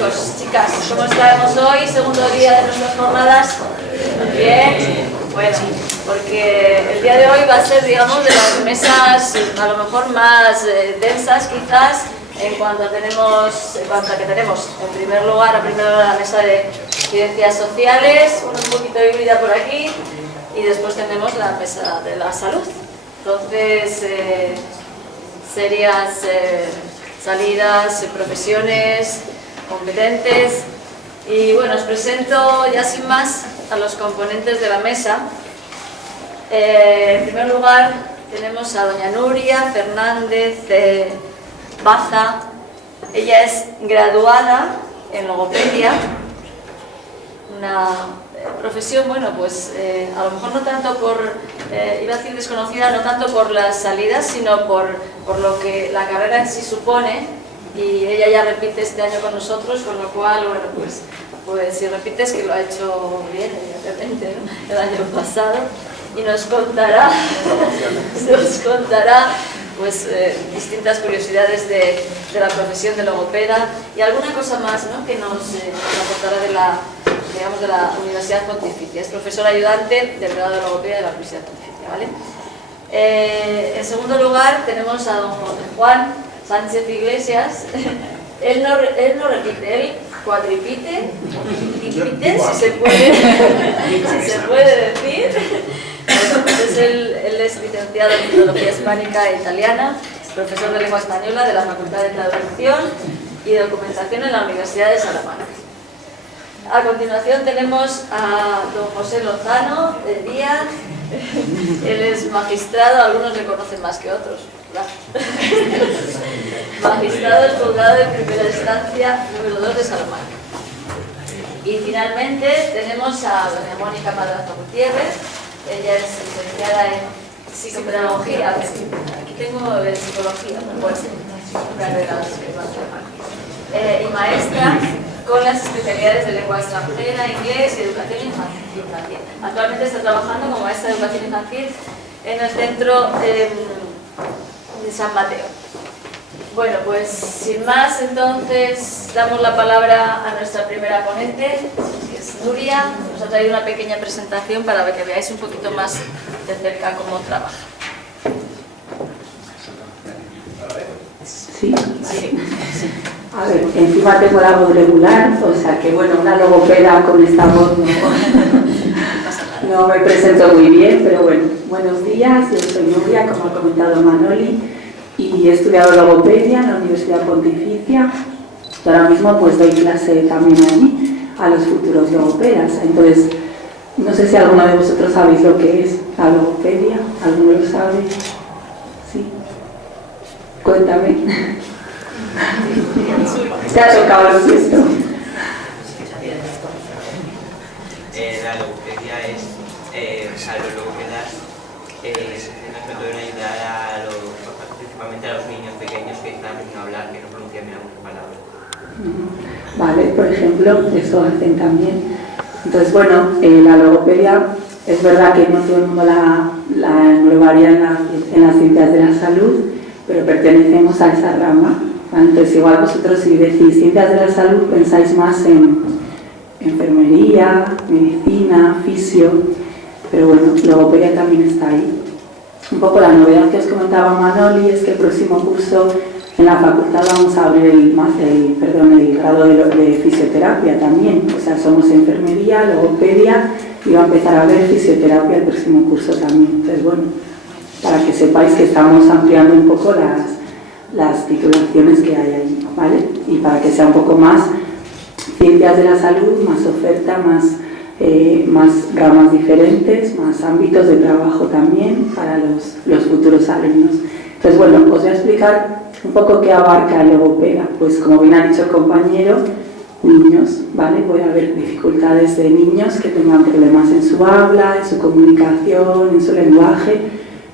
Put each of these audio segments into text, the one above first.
chicos, chicas, ¿cómo estamos hoy? Segundo día de nuestras jornadas. Bien, bueno, porque el día de hoy va a ser, digamos, de las mesas a lo mejor más densas quizás en cuanto a que tenemos, en primer lugar, a primera hora la mesa de ciencias sociales, un poquito híbrida por aquí, y después tenemos la mesa de la salud. Entonces, serias salidas, profesiones competentes. Y bueno, os presento ya sin más a los componentes de la mesa. En primer lugar tenemos a doña Nuria Fernández Baza. Ella es graduada en logopedia, una profesión, bueno, pues a lo mejor no tanto por, iba a decir desconocida, no tanto por las salidas, sino por lo que la carrera en sí supone, y ella ya repite este año con nosotros, con lo cual, bueno, pues si repite es que lo ha hecho bien, evidentemente, ¿no? El año pasado, y nos contará pues distintas curiosidades de la profesión de logopeda y alguna cosa más, ¿no?, que nos aportará de la Universidad Pontificia. Es profesora ayudante del grado de logopedia de la Universidad Pontificia, ¿vale? En segundo lugar tenemos a don Juan Sánchez Iglesias. Él no repite, él cuatripite, quintipite, si se puede decir. Bueno, pues él es licenciado en Filología Hispánica e Italiana, profesor de Lengua Española de la Facultad de Traducción y Documentación en la Universidad de Salamanca. A continuación tenemos a don José Lozano Díaz. Él es magistrado, algunos le conocen más que otros, ¿verdad? Magistrado del juzgado de primera instancia número 2 de Salamanca. Y finalmente tenemos a doña Mónica Madrazo Gutiérrez. Ella es licenciada en psicopedagogía. Aquí tengo psicología, y maestra con las especialidades de lengua extranjera, inglés y educación infantil. Actualmente está trabajando como maestra de educación infantil en el centro de San Mateo. Bueno, pues sin más, entonces damos la palabra a nuestra primera ponente, que es Nuria. Nos ha traído una pequeña presentación para que veáis un poquito más de cerca cómo trabaja. Sí. A ver, encima tengo la voz regular, o sea que bueno, una logopeda con esta voz no me presento muy bien, pero bueno, buenos días, yo soy Nuria, como ha comentado Manoli, y he estudiado logopedia en la Universidad Pontificia, y ahora mismo pues doy clase también allí a los futuros logopedas. Entonces, no sé si alguno de vosotros sabéis lo que es la logopedia, ¿alguno lo sabe? Sí. Cuéntame. Te ha tocado lo siento. La logopedia es, a los logopedas nos pueden ayudar principalmente a los niños pequeños que están aprendiendo a hablar, que no pronuncian bien algunas palabras. Vale, por ejemplo, eso hacen también. Entonces, bueno, la logopedia es verdad que no todo el mundo la englobaría en las ciencias de la salud, pero pertenecemos a esa rama. Entonces, igual vosotros si decís ciencias de la salud pensáis más en enfermería, medicina, fisio, pero bueno, logopedia también está ahí. Un poco la novedad que os comentaba Manoli es que el próximo curso en la facultad vamos a abrir el grado de fisioterapia también. O sea, somos enfermería, logopedia y va a empezar a haber fisioterapia el próximo curso también. Entonces, bueno, para que sepáis que estamos ampliando un poco las titulaciones que hay ahí, ¿vale? Y para que sea un poco más ciencias de la salud, más oferta, más ramas diferentes, más ámbitos de trabajo también para los futuros alumnos. Entonces, bueno, os voy a explicar un poco qué abarca el logopeda. Pues como bien ha dicho el compañero, niños, ¿vale? Puede haber dificultades de niños que tengan problemas en su habla, en su comunicación, en su lenguaje,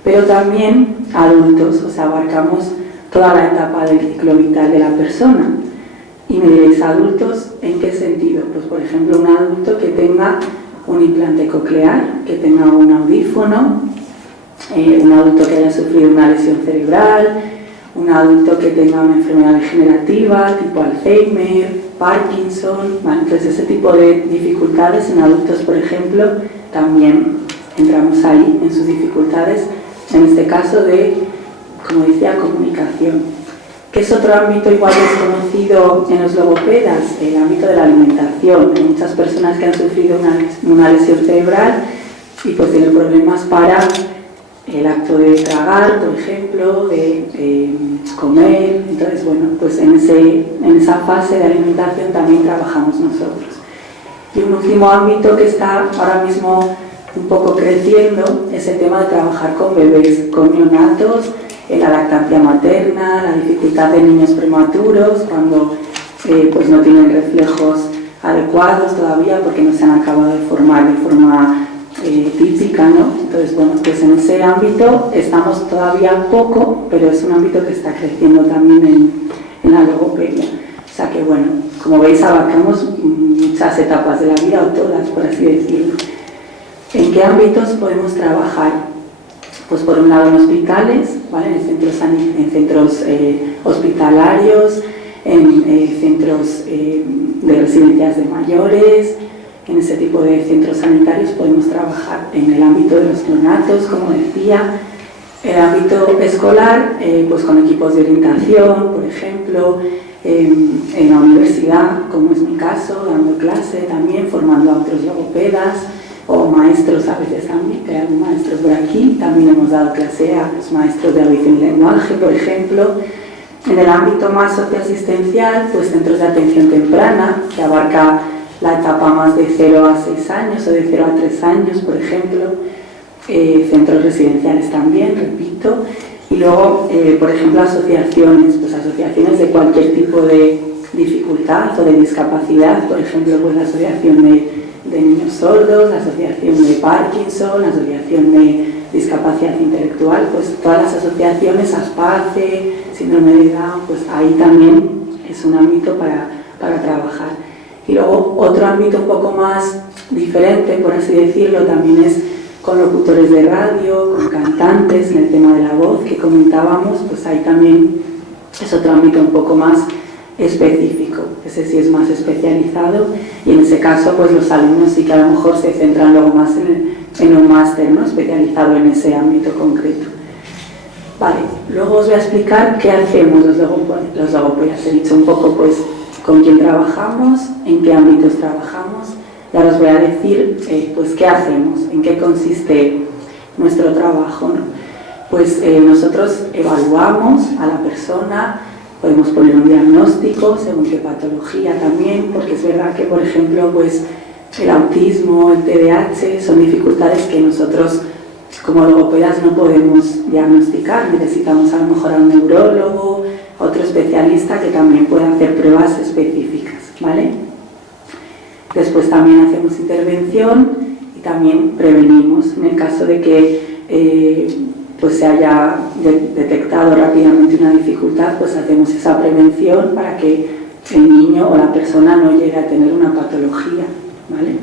pero también adultos, o sea, abarcamos toda la etapa del ciclo vital de la persona. Y me diréis, ¿adultos en qué sentido? Pues por ejemplo, un adulto que tenga un implante coclear, que tenga un audífono, un adulto que haya sufrido una lesión cerebral, un adulto que tenga una enfermedad degenerativa tipo Alzheimer, Parkinson, ¿vale? Entonces ese tipo de dificultades en adultos, por ejemplo, también entramos ahí en sus dificultades, en este caso de, como decía, comunicación. ¿Qué es otro ámbito igual desconocido en los logopedas? El ámbito de la alimentación. Hay muchas personas que han sufrido una lesión cerebral y pues tienen problemas para el acto de tragar, por ejemplo, de comer. Entonces, bueno, pues en esa fase de alimentación también trabajamos nosotros. Y un último ámbito que está ahora mismo un poco creciendo es el tema de trabajar con bebés, con neonatos, en la lactancia materna, la dificultad de niños prematuros cuando pues no tienen reflejos adecuados todavía porque no se han acabado de formar de forma típica, ¿no? Entonces, bueno, pues en ese ámbito estamos todavía poco, pero es un ámbito que está creciendo también en la logopedia. O sea que, bueno, como veis, abarcamos muchas etapas de la vida, o todas, por así decirlo. ¿En qué ámbitos podemos trabajar? Pues por un lado en hospitales, ¿vale? En centros hospitalarios, en centros de residencias de mayores, en ese tipo de centros sanitarios podemos trabajar en el ámbito de los neonatos, como decía, el ámbito escolar, pues con equipos de orientación, por ejemplo, en la universidad, como es mi caso, dando clase también, formando a otros logopedas, o maestros a veces también, que hay maestros por aquí, también hemos dado clase a los maestros de audición y lenguaje, por ejemplo. En el ámbito más socioasistencial, pues centros de atención temprana, que abarca la etapa más de 0 a 6 años o de 0 a 3 años, por ejemplo, centros residenciales también, repito, y luego, por ejemplo, asociaciones, pues asociaciones de cualquier tipo de dificultad o de discapacidad, por ejemplo, pues la asociación de niños sordos, la asociación de Parkinson, la asociación de discapacidad intelectual, pues todas las asociaciones, ASPACE, síndrome de Down, pues ahí también es un ámbito para trabajar. Y luego otro ámbito un poco más diferente, por así decirlo, también es con locutores de radio, con cantantes, en el tema de la voz que comentábamos, pues ahí también es otro ámbito un poco más específico, ese sí es más especializado, y en ese caso pues los alumnos sí que a lo mejor se centran luego más en un máster, ¿no?, especializado en ese ámbito concreto. Vale, luego os voy a explicar qué hacemos los logopedas. He dicho un poco pues con quién trabajamos, en qué ámbitos trabajamos, y ahora os voy a decir pues qué hacemos, en qué consiste nuestro trabajo, ¿no? Pues nosotros evaluamos a la persona, podemos poner un diagnóstico según qué patología también, porque es verdad que, por ejemplo, pues el autismo, el TDAH son dificultades que nosotros como logopedas no podemos diagnosticar. Necesitamos a lo mejor a un neurólogo, a otro especialista que también pueda hacer pruebas específicas, ¿vale? Después también hacemos intervención y también prevenimos. En el caso de que pues se haya detectado rápidamente una dificultad, pues hacemos esa prevención para que el niño o la persona no llegue a tener una patología, ¿vale?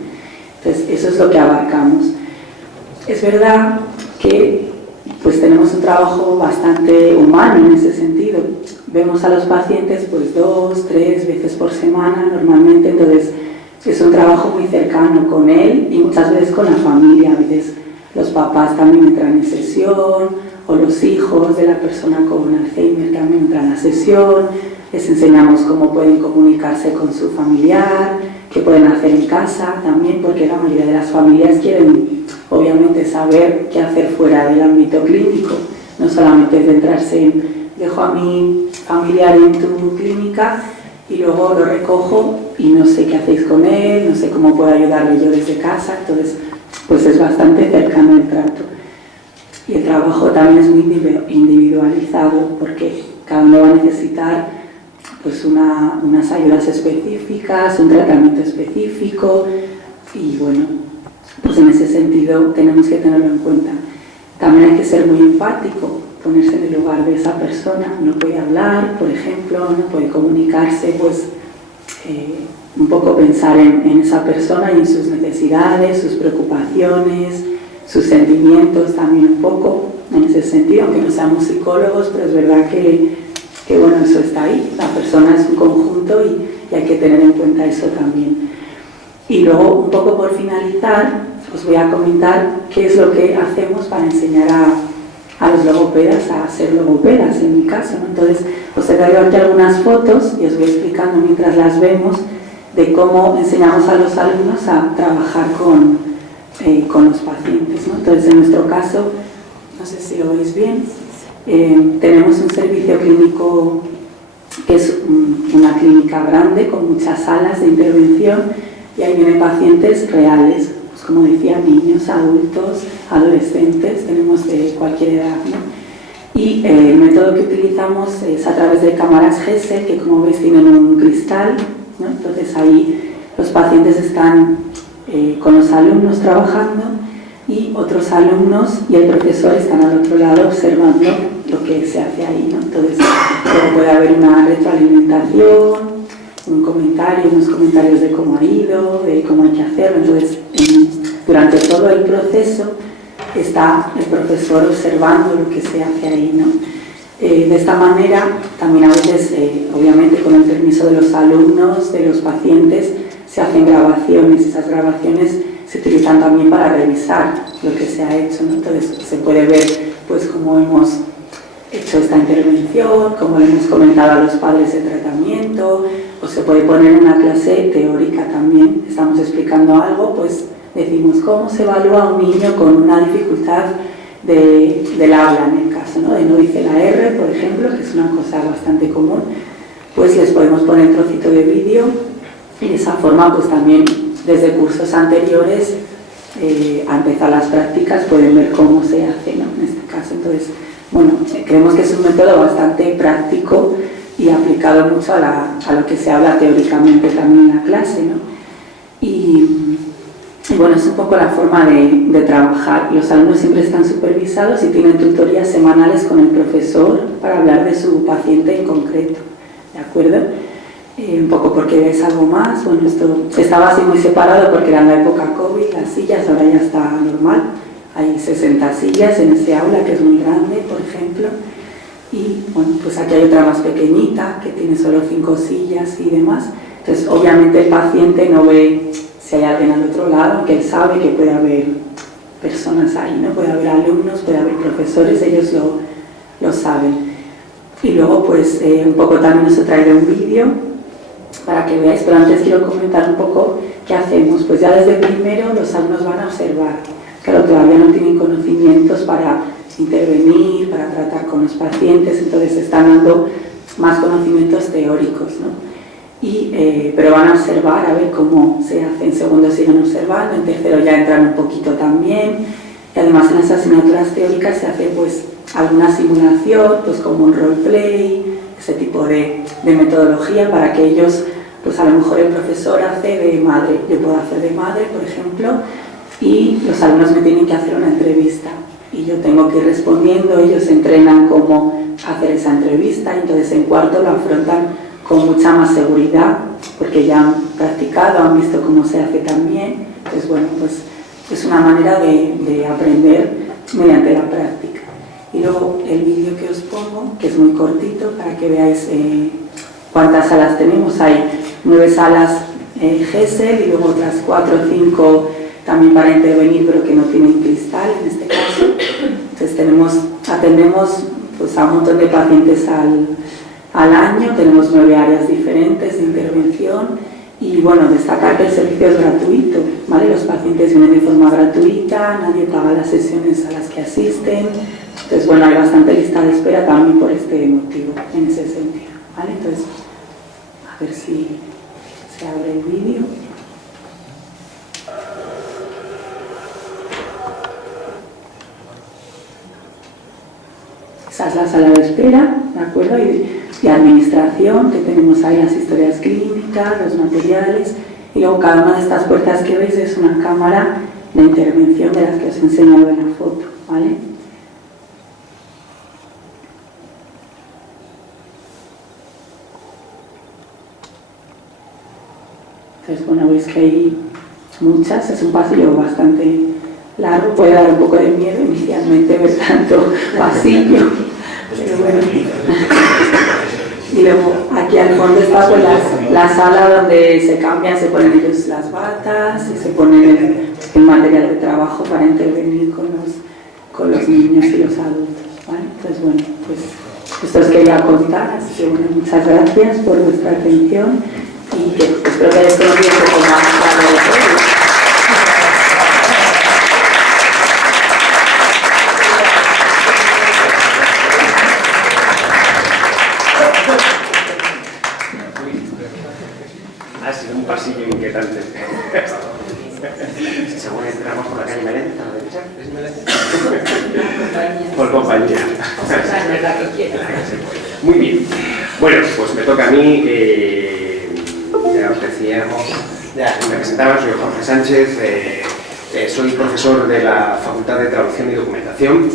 Entonces eso es lo que abarcamos. Es verdad que pues tenemos un trabajo bastante humano en ese sentido. Vemos a los pacientes pues 2, 3 veces por semana normalmente, entonces es un trabajo muy cercano con él y muchas veces con la familia. A veces los papás también entran en sesión, o los hijos de la persona con Alzheimer también entran a sesión. Les enseñamos cómo pueden comunicarse con su familiar, qué pueden hacer en casa también, porque la mayoría de las familias quieren obviamente saber qué hacer fuera del ámbito clínico. No solamente centrarse en dejo a mi familiar en tu clínica y luego lo recojo y no sé qué hacéis con él, no sé cómo puedo ayudarle yo desde casa. Entonces pues es bastante cercano el trato. Y el trabajo también es muy individualizado, porque cada uno va a necesitar pues unas ayudas específicas, un tratamiento específico, y bueno, pues en ese sentido tenemos que tenerlo en cuenta. También hay que ser muy empático, ponerse en el lugar de esa persona. No puede hablar, por ejemplo, no puede comunicarse, pues un poco pensar en esa persona y en sus necesidades, sus preocupaciones, sus sentimientos también un poco en ese sentido, aunque no seamos psicólogos, pero es verdad que que bueno, eso está ahí, la persona es un conjunto y hay que tener en cuenta eso también. Y luego, un poco por finalizar, os voy a comentar qué es lo que hacemos para enseñar a los logopedas a ser logopedas, en mi caso, ¿no? Entonces, os he traído aquí algunas fotos y os voy explicando mientras las vemos de cómo enseñamos a los alumnos a trabajar con los pacientes, ¿no? Entonces, en nuestro caso, no sé si lo veis bien, tenemos un servicio clínico que es una clínica grande con muchas salas de intervención y ahí vienen pacientes reales, pues como decía, niños, adultos, adolescentes, tenemos de cualquier edad, ¿no? Y el método que utilizamos es a través de cámaras Gesell, que como veis tienen un cristal, ¿no? Entonces ahí los pacientes están con los alumnos trabajando y otros alumnos y el profesor están al otro lado observando lo que se hace ahí, ¿no? Entonces puede haber una retroalimentación, unos comentarios de cómo ha ido, de cómo hay que hacerlo. Entonces durante todo el proceso está el profesor observando lo que se hace ahí, ¿no? De esta manera también a veces, obviamente con el permiso de los alumnos, de los pacientes, se hacen grabaciones. Esas grabaciones se utilizan también para revisar lo que se ha hecho, ¿no? Entonces se puede ver pues cómo hemos hecho esta intervención, cómo le hemos comentado a los padres el tratamiento, o se puede poner una clase teórica también. Estamos explicando algo, pues decimos cómo se evalúa a un niño con una dificultad del habla, en el caso, ¿no? De no dice la R, por ejemplo, que es una cosa bastante común, pues les podemos poner un trocito de vídeo y de esa forma pues también desde cursos anteriores a empezar las prácticas pueden ver cómo se hace, ¿no? En este caso. Entonces, bueno, creemos que es un método bastante práctico y aplicado mucho a lo que se habla teóricamente también en la clase, ¿no? Y bueno, es un poco la forma de trabajar. Los alumnos siempre están supervisados y tienen tutorías semanales con el profesor para hablar de su paciente en concreto, ¿de acuerdo? Un poco porque es algo más. Bueno, esto estaba así muy separado porque era en la época COVID, las sillas, ahora ya está normal. Hay 60 sillas en ese aula que es muy grande, por ejemplo. Y bueno, pues aquí hay otra más pequeñita que tiene solo 5 sillas y demás. Entonces, obviamente el paciente no ve si hay alguien al otro lado, que él sabe que puede haber personas ahí, ¿no? Puede haber alumnos, puede haber profesores, ellos lo saben. Y luego, pues, un poco también os he traído un vídeo para que veáis, pero antes quiero comentar un poco qué hacemos. Pues ya desde primero los alumnos van a observar. Claro, todavía no tienen conocimientos para intervenir, para tratar con los pacientes, entonces están dando más conocimientos teóricos, ¿no? Pero van a observar a ver cómo se hace. En segundo siguen observando, en tercero ya entran un poquito también, y además en las asignaturas teóricas se hace pues alguna simulación, pues como un roleplay, ese tipo de metodología para que ellos, pues a lo mejor el profesor hace de madre, yo puedo hacer de madre, por ejemplo, y los alumnos me tienen que hacer una entrevista y yo tengo que ir respondiendo, ellos entrenan cómo hacer esa entrevista y entonces en cuarto lo afrontan con mucha más seguridad porque ya han practicado, han visto cómo se hace también. Entonces, bueno, pues es una manera de aprender mediante la práctica. Y luego el vídeo que os pongo, que es muy cortito para que veáis cuántas salas tenemos. Hay 9 salas Gesell y luego otras 4 o 5 también para intervenir, pero que no tienen cristal en este caso. Entonces atendemos pues, a un montón de pacientes al año, tenemos 9 áreas diferentes de intervención y bueno, destacar que el servicio es gratuito, ¿vale? Los pacientes vienen de forma gratuita, nadie paga las sesiones a las que asisten, entonces bueno, hay bastante lista de espera también por este motivo, en ese sentido, ¿vale? Entonces, a ver si se abre el vídeo. Esa es la sala de espera, ¿de acuerdo? Y administración, que tenemos ahí las historias clínicas, los materiales, y luego cada una de estas puertas que veis es una cámara de intervención de las que os he enseñado en la foto, ¿vale? Entonces, bueno, veis que hay muchas, es un pasillo bastante largo, puede dar un poco de miedo inicialmente ver tanto pasillo, pero bueno. Y luego aquí al fondo está pues la sala donde se cambian, se ponen ellos las batas y se ponen el material de trabajo para intervenir con los niños y los adultos, ¿vale? Entonces, bueno, pues esto os quería contar, así que bueno, muchas gracias por vuestra atención y que espero que hayáis conocido un poco más a lo de todo. Ha sido un pasillo inquietante. Según entramos por la calle Meléndez, a la derecha. ¿Es Meléndez? Por compañía. Muy bien. Bueno, pues me toca a mí. Ya os decía, ya me presentaba, soy Jorge Sánchez. Soy profesor de la Facultad de Traducción y Documentación.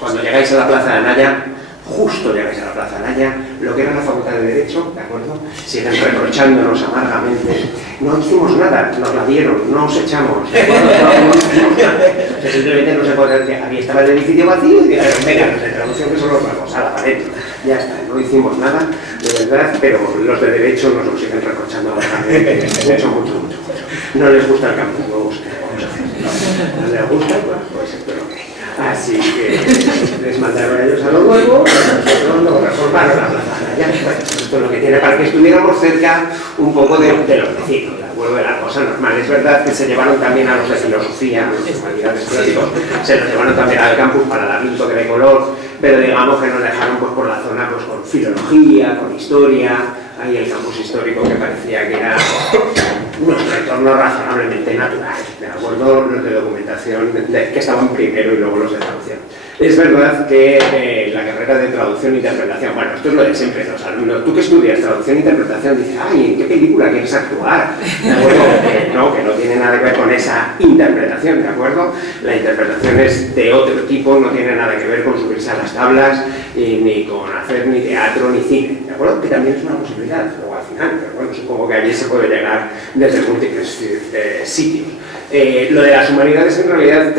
Cuando llegáis a la Plaza de Anaya, justo llegáis a la Plaza de Anaya, lo que era la Facultad de Derecho, ¿de acuerdo? Siguen reprochándonos amargamente. No hicimos nada, nos la dieron, no os echamos. ¿De acuerdo? No hicimos nada. O sea, simplemente no se puede decir, aquí estaba el edificio vacío y dijeron, venga, los de traducción que son los vamos, a la pared. Ya está, no hicimos nada, de verdad, pero los de Derecho nos lo siguen reprochando amargamente. Mucho. No les gusta el campo, no gusta, vamos a hacer. No les gusta, pues esto es lo que hay. Así que les mandaron a ellos a lo nuevo, nosotros nos reformaron la plaza. Esto es lo que tiene para que estuviéramos cerca un poco de los vecinos, de acuerdo, de la cosa normal. Es verdad que se llevaron también a los de filosofía, los de humanidades clásicos, se los llevaron también al campus para darle un toque de color, pero digamos que nos dejaron pues, por la zona pues, con filología, con historia, ahí el campus histórico que parecía que era nuestro entorno razonablemente natural, ¿de acuerdo? Los de documentación que estaban primero y luego los de traducción. Es verdad que la carrera de traducción e interpretación, bueno, esto es lo de siempre, los alumnos, tú que estudias traducción e interpretación, dices, ay, ¿en qué película quieres actuar? ¿De acuerdo? Que no tiene nada que ver con esa interpretación, ¿de acuerdo? La interpretación es de otro tipo, no tiene nada que ver con subirse a las tablas, ni con hacer ni teatro ni cine, ¿de acuerdo? Que también es una posibilidad, luego al final, pero bueno, supongo que allí se puede llegar desde múltiples sitios. Lo de las humanidades en realidad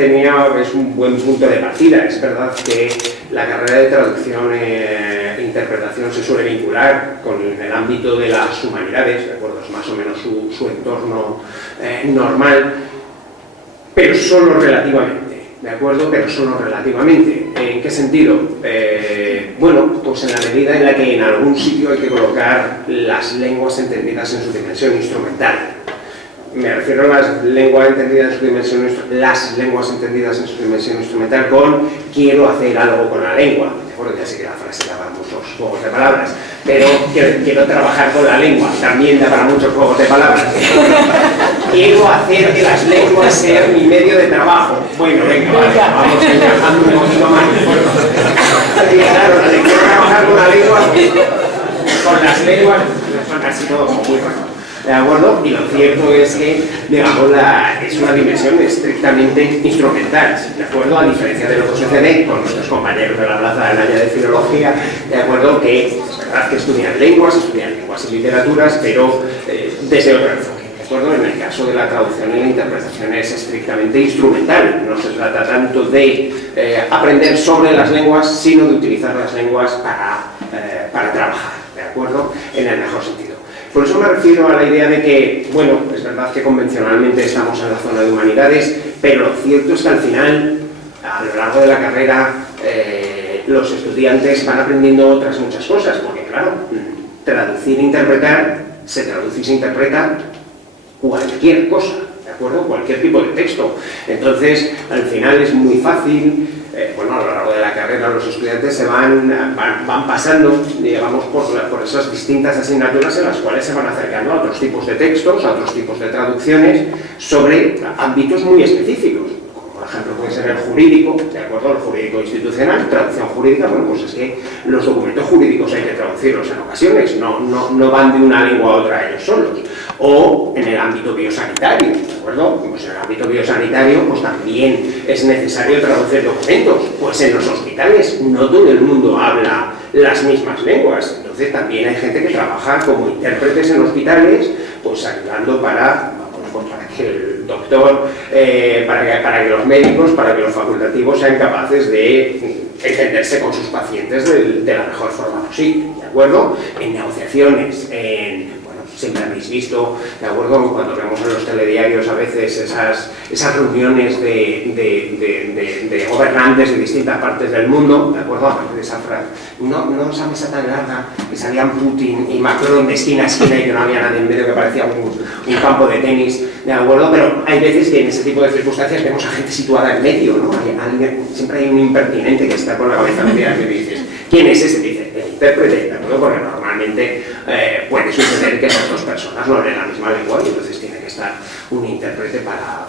es un buen punto de partida. Es verdad que la carrera de traducción e interpretación se suele vincular con el ámbito de las humanidades, ¿de acuerdo? Es más o menos su entorno normal, pero solo relativamente, ¿de acuerdo? Pero solo relativamente. ¿En qué sentido? Bueno, pues en la medida en la que en algún sitio hay que colocar las lenguas entendidas en su dimensión instrumental. Me refiero a las lenguas entendidas en su dimensión instrumental con quiero hacer algo con la lengua. De acuerdo, ya sé que la frase da para muchos juegos de palabras, pero quiero trabajar con la lengua, también da para muchos juegos de palabras. Quiero hacer que las lenguas sean mi medio de trabajo. Bueno, venga, vamos encajando un poquito más. Claro, quiero trabajar con la lengua, con las lenguas, son casi todos muy raros. ¿De acuerdo? Y lo cierto es que, digamos, es una dimensión estrictamente instrumental, ¿de acuerdo? A diferencia de lo que sucede con nuestros compañeros de la Plaza de Anaya de Filología, ¿de acuerdo? Que es verdad que estudian lenguas y literaturas, pero desde otro enfoque, ¿de acuerdo? En el caso de la traducción y la interpretación es estrictamente instrumental, no se trata tanto de aprender sobre las lenguas, sino de utilizar las lenguas para trabajar, ¿de acuerdo? En el mejor sentido. Por eso me refiero a la idea de que, bueno, es verdad que convencionalmente estamos en la zona de humanidades, pero lo cierto es que al final, a lo largo de la carrera, los estudiantes van aprendiendo otras muchas cosas, porque claro, traducir e interpretar, se traduce y se interpreta cualquier cosa, ¿de acuerdo? Cualquier tipo de texto. Entonces, al final es muy fácil. Bueno, a lo largo de la carrera los estudiantes se van pasando, digamos, por esas distintas asignaturas en las cuales se van acercando a otros tipos de textos, a otros tipos de traducciones sobre ámbitos muy específicos. Como por ejemplo puede ser el jurídico, ¿de acuerdo? El jurídico institucional, traducción jurídica, bueno, pues es que los documentos jurídicos hay que traducirlos en ocasiones, no van de una lengua a otra ellos solos. O en el ámbito biosanitario, ¿de acuerdo? Pues en el ámbito biosanitario pues también es necesario traducir documentos, pues en los hospitales no todo el mundo habla las mismas lenguas, entonces también hay gente que trabaja como intérpretes en hospitales, pues ayudando para que el doctor, para que los médicos, para que los facultativos sean capaces de entenderse con sus pacientes de la mejor forma posible, ¿de acuerdo? En negociaciones, bueno, siempre habéis visto, ¿de acuerdo? Cuando vemos en los telediarios a veces esas reuniones de gobernantes de distintas partes del mundo, ¿de acuerdo? Aparte de esa frase, no esa mesa tan larga que salían Putin y Macron de esquina a esquina y que no había nadie en medio, que parecía un campo de tenis, ¿de acuerdo? Pero hay veces que en ese tipo de circunstancias vemos a gente situada en medio, ¿no? Siempre hay un impertinente que está con la cabeza metida y dices, ¿quién es ese? Dice, el intérprete, ¿de acuerdo? Porque normalmente puede suceder que esas dos personas no hablen la misma lengua y entonces tiene que estar un intérprete para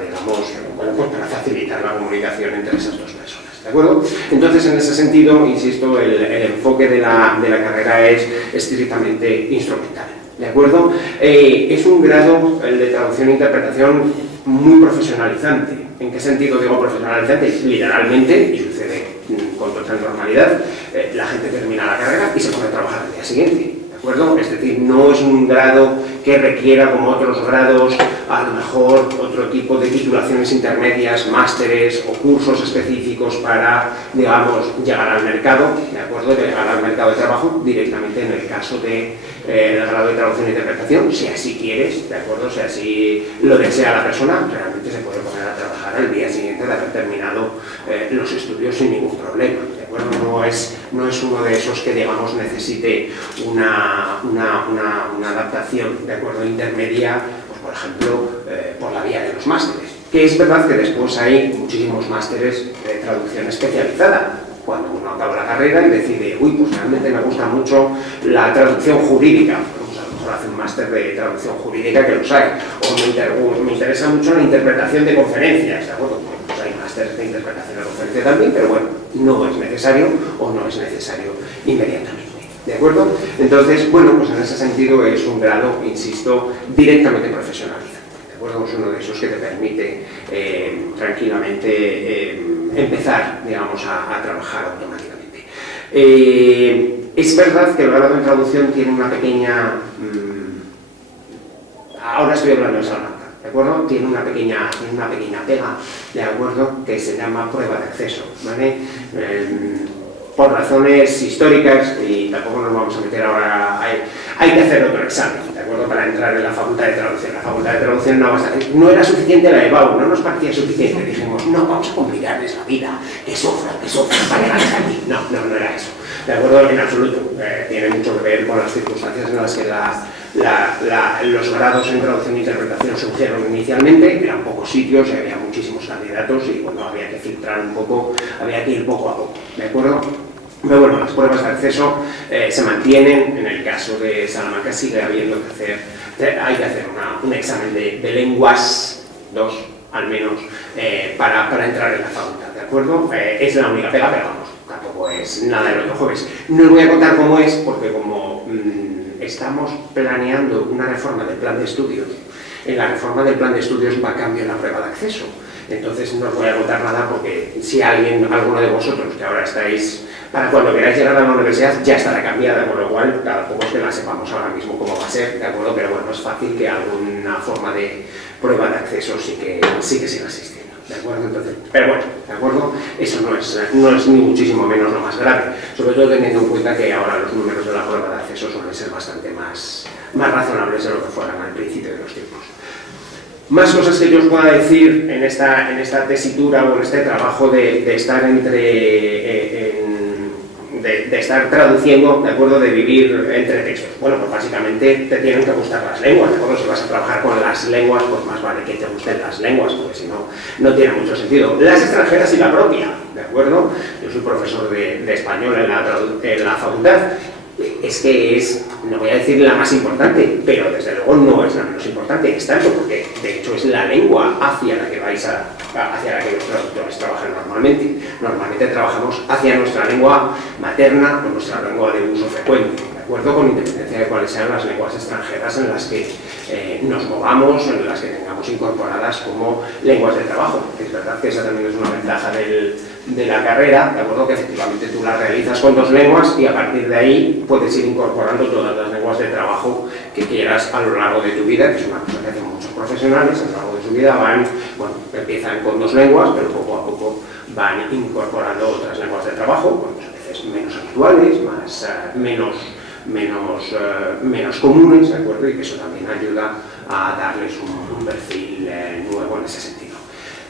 digamos, bueno, pues para facilitar la comunicación entre esas dos personas, ¿de acuerdo? Entonces, en ese sentido, insisto, el enfoque de la carrera es estrictamente instrumental, ¿de acuerdo? Es un grado, el de traducción e interpretación, muy profesionalizante. ¿En qué sentido digo profesionalizante? Literalmente, y sucede con total normalidad, la gente termina la carrera y se pone a trabajar al día siguiente, ¿de acuerdo? Es decir, no es un grado que requiera, como otros grados, a lo mejor otro tipo de titulaciones intermedias, másteres o cursos específicos para, digamos, llegar al mercado, ¿de acuerdo? De llegar al mercado de trabajo directamente en el caso de el grado de traducción e interpretación, si así quieres, ¿de acuerdo? Si así lo desea la persona, realmente se puede poner a trabajar al día siguiente de haber terminado los estudios sin ningún problema, ¿de acuerdo? No es uno de esos que, digamos, necesite una adaptación, ¿de acuerdo? Intermedia, pues, por ejemplo, por la vía de los másteres. Que es verdad que después hay muchísimos másteres de traducción especializada, cuando uno acaba la carrera y decide, uy, pues realmente me gusta mucho la traducción jurídica, pues a lo mejor hace un máster de traducción jurídica, que los hay, o me interesa mucho la interpretación de conferencias, ¿de acuerdo? Pues hay másteres de interpretación de conferencia también, pero bueno, no es necesario o no es necesario inmediatamente. ¿De acuerdo? Entonces, bueno, pues en ese sentido es un grado, insisto, directamente profesionalizante. ¿De acuerdo? Es uno de esos que te permite tranquilamente empezar, digamos, a trabajar automáticamente. Es verdad que el grado en traducción tiene una pequeña... ahora estoy hablando de Salamanca, ¿de acuerdo? Tiene una pequeña pega, ¿de acuerdo? Que se llama prueba de acceso, ¿vale? Por razones históricas, y tampoco nos vamos a meter ahora, hay que hacer otro examen, ¿de acuerdo? Para entrar en la facultad de traducción. La facultad de traducción no era suficiente la EBAU, no nos parecía suficiente. Dijimos, no, vamos a complicarles la vida, que sufran, para llegar hasta aquí. No era eso, ¿de acuerdo? En absoluto. Tiene mucho que ver con las circunstancias en las que los grados en traducción e interpretación surgieron inicialmente. Eran pocos sitios y había muchísimos candidatos, y cuando había que filtrar un poco, había que ir poco a poco, ¿de acuerdo? Pero bueno, las pruebas de acceso se mantienen. En el caso de Salamanca sigue habiendo que hacer, hay que hacer un examen de lenguas, 2 al menos, para entrar en la facultad, ¿de acuerdo? Es la única pega, pero vamos, tampoco es nada del otro jueves. No os voy a contar cómo es, porque como estamos planeando una reforma del plan de estudios, en la reforma del plan de estudios va a cambiar la prueba de acceso. Entonces no os voy a contar nada, porque si alguno de vosotros que ahora estáis, para cuando queráis llegar a la universidad, ya estará cambiada, con lo cual tampoco es que la sepamos ahora mismo cómo va a ser, ¿de acuerdo? Pero bueno, es fácil que alguna forma de prueba de acceso sí que siga existiendo, ¿de acuerdo? Entonces, pero bueno, ¿de acuerdo? Eso no es ni muchísimo menos lo más grave, sobre todo teniendo en cuenta que ahora los números de la prueba de acceso suelen ser bastante más razonables de lo que fueran al principio de los tiempos. Más cosas que yo os pueda decir en esta tesitura o en este trabajo de estar de estar traduciendo, ¿de acuerdo? De vivir entre textos. Bueno, pues básicamente te tienen que gustar las lenguas, ¿de acuerdo? Si vas a trabajar con las lenguas, pues más vale que te gusten las lenguas, porque si no, no tiene mucho sentido. Las extranjeras y la propia, ¿de acuerdo? Yo soy profesor de español en la facultad. Es que es, no voy a decir la más importante, pero desde luego no es la menos importante, es tanto, porque de hecho es la lengua hacia la que los traductores trabajan normalmente. Normalmente trabajamos hacia nuestra lengua materna o nuestra lengua de uso frecuente, ¿de acuerdo? Con independencia de cuáles sean las lenguas extranjeras en las que nos movamos, en las que tengamos incorporadas como lenguas de trabajo. Es verdad que esa también es una ventaja de la carrera, ¿de acuerdo? Que efectivamente tú la realizas con 2 lenguas y a partir de ahí puedes ir incorporando todas las lenguas de trabajo que quieras a lo largo de tu vida, que es una cosa que hacen muchos profesionales. A lo largo de su vida empiezan con 2 lenguas, pero poco a poco van incorporando otras lenguas de trabajo, pues, a veces menos habituales, menos comunes, ¿de acuerdo? Y que eso también ayuda a darles un perfil nuevo en ese sentido.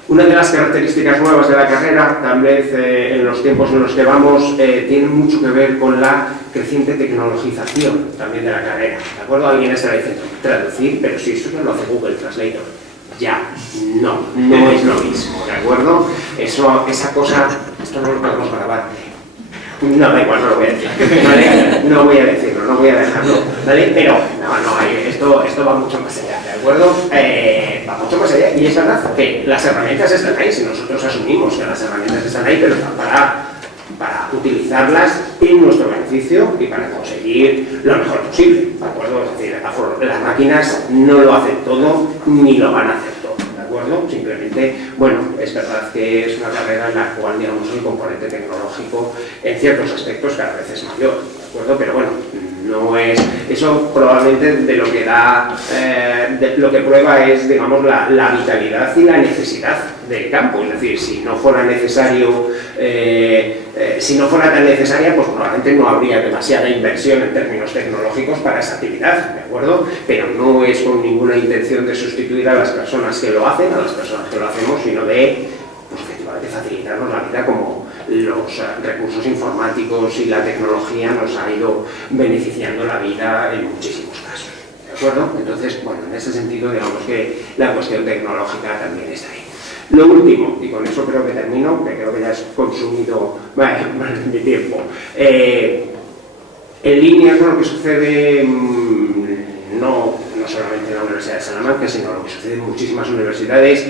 Una de las características nuevas de la carrera, tal vez en los tiempos en los que vamos, tiene mucho que ver con la creciente tecnologización también de la carrera. ¿De acuerdo? Alguien estará diciendo traducir, pero si eso no lo hace Google Translator. Ya, no es lo mismo, ¿de acuerdo? Esa cosa, esto no lo podemos grabar. No, da igual, no lo voy a decir, ¿vale? No voy a decirlo, no voy a dejarlo, ¿vale? Pero, esto va mucho más allá, ¿de acuerdo? Va mucho más allá, y es verdad que las herramientas están ahí, si nosotros asumimos que las herramientas están ahí, pero están para utilizarlas en nuestro beneficio y para conseguir lo mejor posible, ¿de acuerdo? Es decir, las máquinas no lo hacen todo, ni lo van a hacer todo, ¿de acuerdo? Simplemente, bueno, es verdad que es una carrera en la cual, digamos, el componente tecnológico en ciertos aspectos cada vez es mayor, ¿de acuerdo? Pero bueno, no es... Eso probablemente de lo que da, de lo que prueba es, digamos, la vitalidad y la necesidad del campo. Es decir, si no fuera necesario, si no fuera tan necesaria, pues probablemente no habría demasiada inversión en términos tecnológicos para esa actividad, ¿de acuerdo? Pero no es con ninguna intención de sustituir a las personas que lo hacen, a las personas que lo hacemos, sino de, pues efectivamente, facilitarnos la vida como los recursos informáticos y la tecnología nos ha ido beneficiando la vida en muchísimos casos, ¿de acuerdo? Entonces, bueno, en ese sentido, digamos que la cuestión tecnológica también está ahí. Lo último, y con eso creo que termino, que creo que ya has consumido mi tiempo, en línea con lo que sucede no solamente en la Universidad de Salamanca, sino lo que sucede en muchísimas universidades.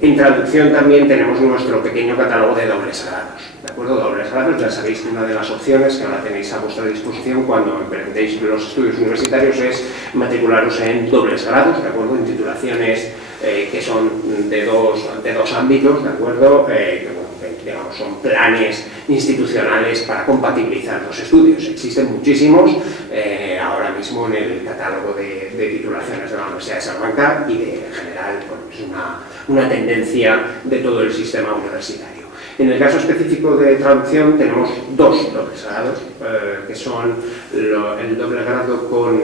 En traducción también tenemos nuestro pequeño catálogo de dobles grados, ¿de acuerdo? Dobles grados, ya sabéis que una de las opciones que ahora tenéis a vuestra disposición cuando emprendéis los estudios universitarios es matricularos en dobles grados, ¿de acuerdo? En titulaciones que son de dos ámbitos, ¿de acuerdo? Digamos, son planes institucionales para compatibilizar los estudios. Existen muchísimos ahora mismo en el catálogo de titulaciones de la Universidad de Salamanca y en general, bueno, es una tendencia de todo el sistema universitario. En el caso específico de traducción tenemos dos dobles grados, que son el doble grado con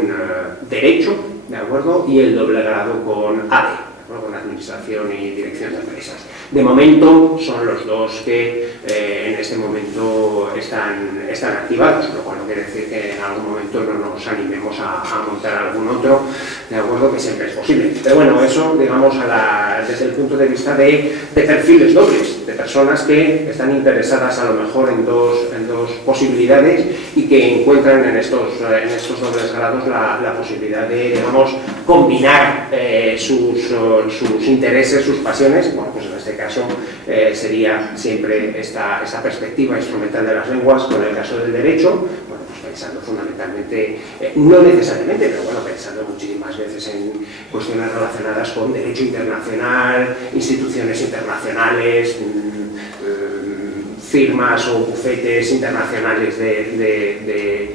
Derecho, ¿de acuerdo? Y el doble grado con ADE, con Administración y Dirección de Empresas. De momento son los dos que en este momento están activados, lo cual no quiere decir que en algún momento no nos animemos a montar algún otro, de acuerdo, que siempre es posible. Pero bueno, eso, digamos, desde el punto de vista de perfiles dobles, de personas que están interesadas a lo mejor en dos posibilidades y que encuentran en estos dobles grados la posibilidad de, digamos, combinar sus intereses, sus pasiones. Bueno, pues en este caso sería siempre esta perspectiva instrumental de las lenguas con el caso del derecho, bueno, pues pensando fundamentalmente, no necesariamente, pero bueno, pensando muchísimas veces en cuestiones relacionadas con derecho internacional, instituciones internacionales, firmas o bufetes internacionales de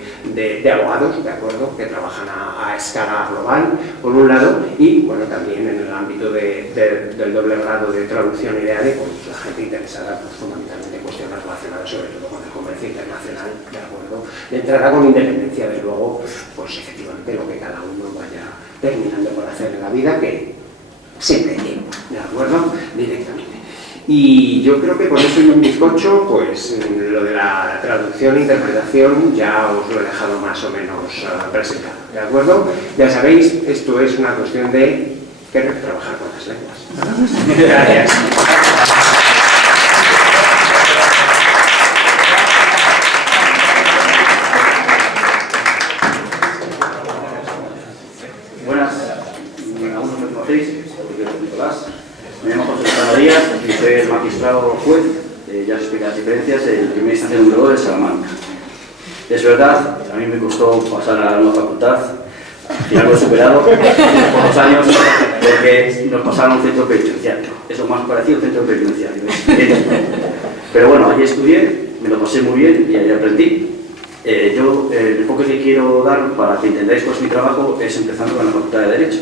abogados, ¿de acuerdo?, que trabajan a escala global, por un lado, y bueno, también en el ámbito del doble grado de traducción y de ADE, pues la gente interesada pues, fundamentalmente en cuestiones relacionadas sobre todo con el comercio internacional, ¿de acuerdo?, de entrada con independencia de luego, pues efectivamente lo que cada uno vaya terminando por hacer en la vida, que siempre hay tiempo, ¿de acuerdo?, directamente. Y yo creo que con eso y un bizcocho, pues lo de la traducción e interpretación ya os lo he dejado más o menos presentado, ¿de acuerdo? Ya sabéis, esto es una cuestión de querer trabajar con las lenguas. Gracias. Buenas, algunos me conocéis, Nicolás. Me llamo José Díaz y soy el magistrado juez, ya os expliqué las diferencias, en primera instancia número 2 de Salamanca. Es verdad, a mí me costó pasar a la nueva facultad, al final lo he superado por 2 años, porque nos pasaron a un centro penitenciario. Es lo más parecido a un centro penitenciario. Pero bueno, allí estudié, me lo pasé muy bien y allí aprendí. Yo el enfoque que quiero dar para que entendáis cuál es mi trabajo es empezando con la Facultad de Derecho,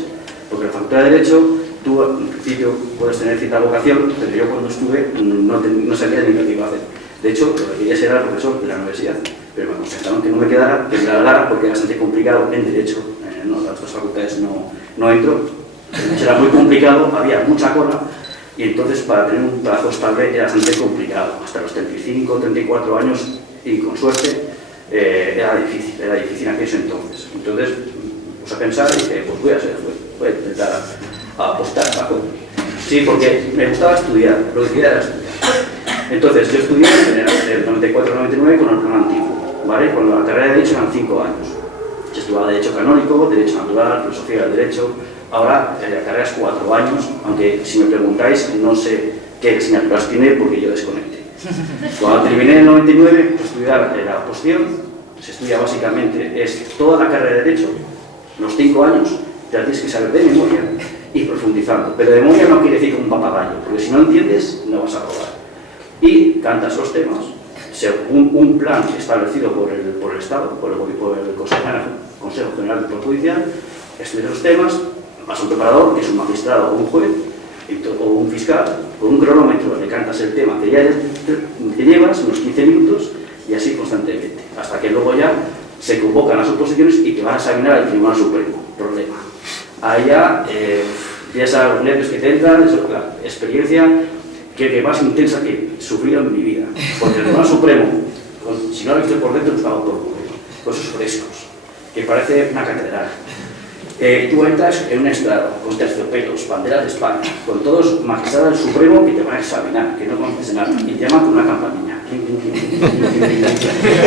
porque la Facultad de Derecho tú en principio puedes tener cierta vocación, pero yo cuando estuve no sabía ni lo que iba a hacer. De hecho, lo que quería ser era profesor de la universidad, pero me aconsejaron que no me quedara, que me largara porque era bastante complicado en Derecho. No, las otras facultades no entro. Era muy complicado, había mucha cola y entonces para tener un trabajo estable era bastante complicado. Hasta los 35, 34 años y con suerte era difícil en aquellos entonces. Entonces puse a pensar y dije, pues voy a intentar apostar bajo. Sí, porque me gustaba estudiar, lo que quería era estudiar. Entonces yo estudié en el 94-99 con el plan antiguo, ¿vale? Con la carrera de Derecho eran 5 años. Se estudiaba Derecho Canónico, Derecho Natural, Filosofía del Derecho. Ahora la carrera es 4 años, aunque si me preguntáis no sé qué asignaturas tiene porque yo desconecté. Cuando terminé en el 99, estudiar la oposición, se estudia básicamente, es toda la carrera de Derecho, los 5 años, te la tienes que saber de memoria y profundizando. Pero de memoria no quiere decir como un papagayo, porque si no entiendes, no vas a probar. Y cantas los temas, según un plan establecido por el Estado, por el Consejo General del Poder Judicial, estudias los temas, vas a un preparador, que es un magistrado o un juez, o un fiscal, con un cronómetro le cantas el tema que ya te llevas, unos 15 minutos, y así constantemente, hasta que luego ya se convocan las oposiciones y te van a examinar al Tribunal Supremo. Problema. Ahí ya sabes los nervios que te entran, la experiencia que más intensa que he sufrido en mi vida. Porque el Tribunal Supremo, si no lo he visto por dentro, estaba por fuera, con esos frescos, que parece una catedral. Tú entras en un estrado con terciopelos, banderas de España, con todos magistrados del Supremo que te van a examinar, que no conoces nada, y te llaman con una campanilla.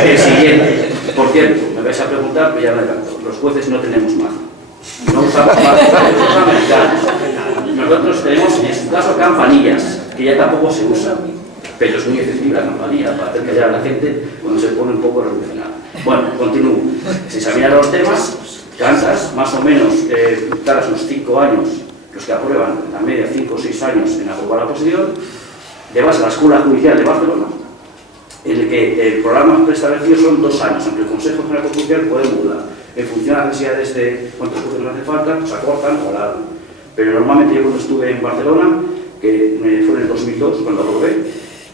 El siguiente, por cierto, me vais a preguntar, pero ya me adelanto, los jueces no tenemos mazo. No usamos mazo, somos americanos. Nosotros tenemos, en su caso, campanillas, que ya tampoco se usan, pero es muy efectiva la campanilla para hacer callar a la gente cuando se pone un poco revolucionada. Bueno, continúo. Se examinan los temas. Cansas, más o menos, tardas unos 5 años, los que aprueban, la media 5 o 6 años en aprobar la oposición, te vas a la Escuela Judicial de Barcelona, en el que el programa preestablecido son 2 años, aunque el Consejo General Judicial puede mudar. En función de las necesidades de cuántos jueces nos hace falta, pues acortan o alargan. Pero normalmente yo cuando estuve en Barcelona, que fue en el 2002 cuando aprobé,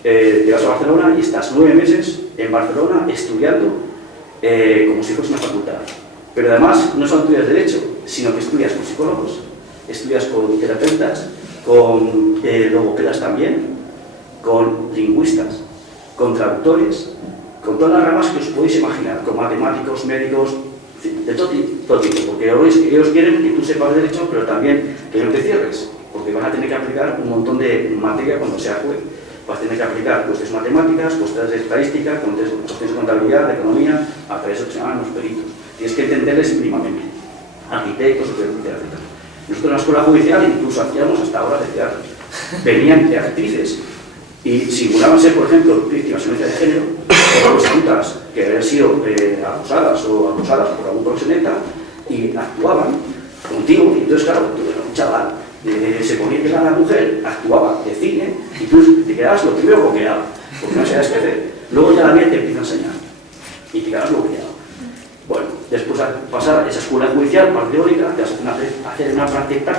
te vas a Barcelona y estás 9 meses en Barcelona estudiando como si fuese una facultad. Pero además no solo estudias Derecho, sino que estudias con psicólogos, estudias con terapeutas, con logopedas también, con lingüistas, con traductores, con todas las ramas que os podéis imaginar, con matemáticos, médicos, de todo tipo, porque ellos quieren que tú sepas Derecho, pero también que no te cierres, porque vas a tener que aplicar un montón de materia cuando seas juez. Vas a tener que aplicar cuestiones matemáticas, cuestiones de estadística, cuestiones de contabilidad, de economía, a través de lo que se llaman los peritos. Tienes que entenderles mínimamente. Arquitectos, etcétera. Nosotros en la Escuela Judicial incluso hacíamos hasta obras de teatro. Venían actrices y simulaban ser, por ejemplo, víctimas de violencia de género, o prostitutas que habían sido abusadas o acusadas por algún proxeneta y actuaban contigo. Y entonces, claro, tú eras un chaval, se ponía a pegar a la mujer, actuaba de cine y tú te quedabas lo primero bloqueado, porque no sabías qué hacer. Luego ya la vida te empieza a enseñar y te quedas bloqueado. Bueno, después de pasar a esa escuela judicial, parte teórica, te vas a hacer una práctica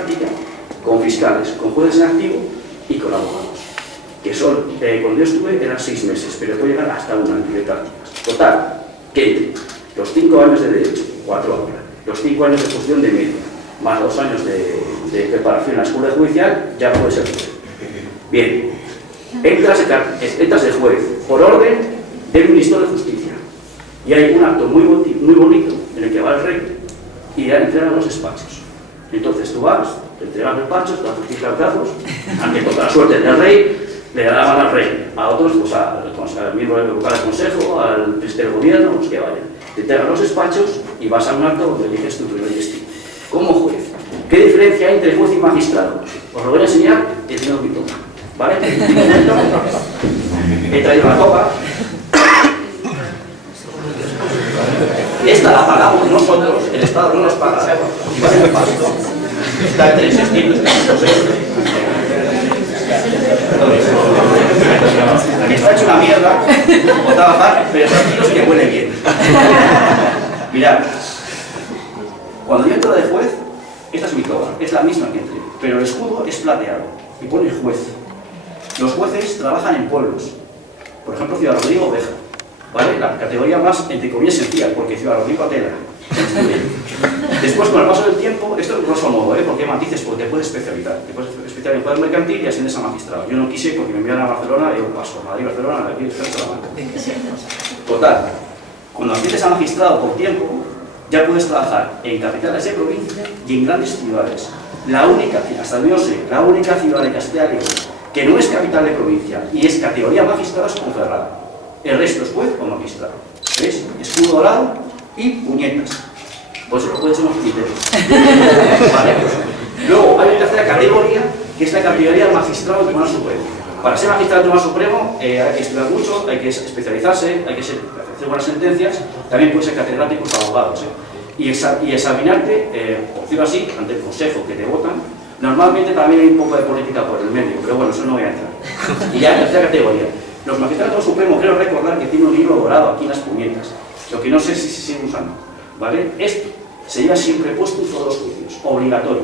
con fiscales, con jueces en activo y con abogados. Que son, cuando yo estuve, eran 6 meses, pero puede llegar hasta 1 año de prácticas. Total, que entre los 5 años de Derecho, 4 ahora, los 5 años de posición de media, más 2 años de preparación en la escuela judicial, ya puede ser juez. Bien, entras de juez por orden del Ministro de Justicia. Y hay un acto muy bonito en el que va el rey y le entregan los despachos. Entonces tú vas, te entregan los despachos, te das tus cartazos, ante toda la suerte del rey, le daban al rey, a otros, pues al miembro del local del consejo, al presidente del gobierno, los que vayan. Te entregan los despachos y vas a un acto donde eliges tu primer destino. Como juez, ¿qué diferencia hay entre juez y magistrado? Os lo voy a enseñar enseñando mi toma, ¿vale? He traído la copa. Esta la pagamos nosotros, el Estado no nos paga. Y va a ser pasto. Está entre 600 y 500 euros. Está hecho una mierda, botaba bajar, pero tranquilos que huele bien. Mirad, cuando yo entro de juez, esta es mi toga, es la misma que entré. pero el escudo es plateado y pone juez. Los jueces trabajan en pueblos, por ejemplo Ciudad Rodrigo Oveja, ¿vale? La categoría más, entre comillas, sencilla, porque Ciudad Rodrigo Atela. Después, con el paso del tiempo, esto es grosso modo, porque hay matices, porque te puedes especializar. Te puedes especializar en poder mercantil y asciendes a magistrado. Yo no quise porque me envían a Barcelona y yo paso. Madrid, Barcelona, aquí, Salamanca. Total, cuando asciendes a magistrado por tiempo, ya puedes trabajar en capitales de provincia y en grandes ciudades. La única, hasta el mío sé, la única ciudad de Castilla y León que no es capital de provincia y es categoría magistrado es Ponferrada. El resto es juez o magistrado. ¿Ves? Escudo dorado y puñetas. Pues los jueces somos criterios. Vale. Luego hay una tercera categoría, que es la categoría del magistrado del Tribunal Supremo. Para ser magistrado del Tribunal Supremo hay que estudiar mucho, hay que especializarse, hay que hacer buenas sentencias, también puede ser catedráticos o abogados. Y examinarte, por decirlo así, ante el consejo que te votan. Normalmente también hay un poco de política por el medio, pero bueno, eso no voy a entrar. Y ya en la tercera categoría. Los magistrados del Supremo, quiero recordar que tiene un libro dorado aquí en las puñetas, lo que no sé si se sigue usando. ¿Vale? Esto se lleva siempre puesto en todos los juicios, obligatorio.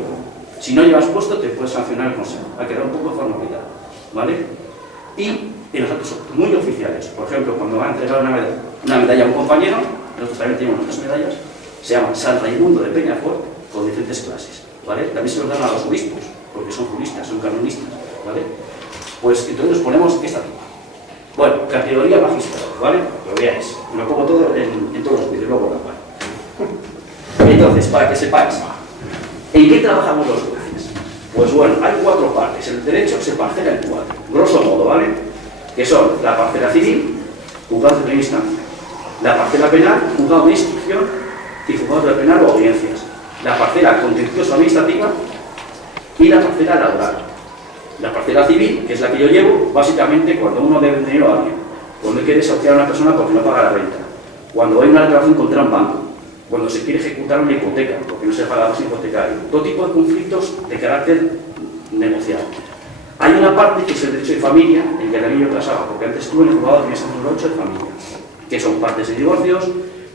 Si no llevas puesto, te puedes sancionar el consejo. Ha quedado un poco de formalidad. ¿Vale? Y en los actos muy oficiales, por ejemplo, cuando va a entregar una medalla a un compañero, nosotros también tenemos nuestras medallas, se llama San Raimundo de Peñafort, con diferentes clases. ¿Vale? También se los dan a los obispos, porque son juristas, son canonistas. ¿Vale? Pues entonces nos ponemos esta tipo. Bueno, categoría magistrado, ¿vale? Lo veáis. Lo pongo todo en todos los vídeos, luego la vale. Entonces, para que sepáis, ¿en qué trabajamos los jueces? Pues bueno, hay 4 partes. El derecho se parcela en 4, grosso modo, ¿vale? Que son la parcela civil, juzgado de primera instancia, la parcela penal, juzgado de instrucción y juzgado de penal o audiencias, la parcela contencioso administrativa y la parcela laboral. La parcela civil, que es la que yo llevo, básicamente cuando uno debe dinero a alguien, cuando hay que desahuciar a una persona porque no paga la renta, cuando hay una reclamación contra un banco, cuando se quiere ejecutar una hipoteca porque no se paga los hipotecarios, todo tipo de conflictos de carácter negocial. Hay una parte que es el derecho de familia, en que también yo pasaba, porque antes estuve en el juzgado de 8 de familia, que son partes de divorcios,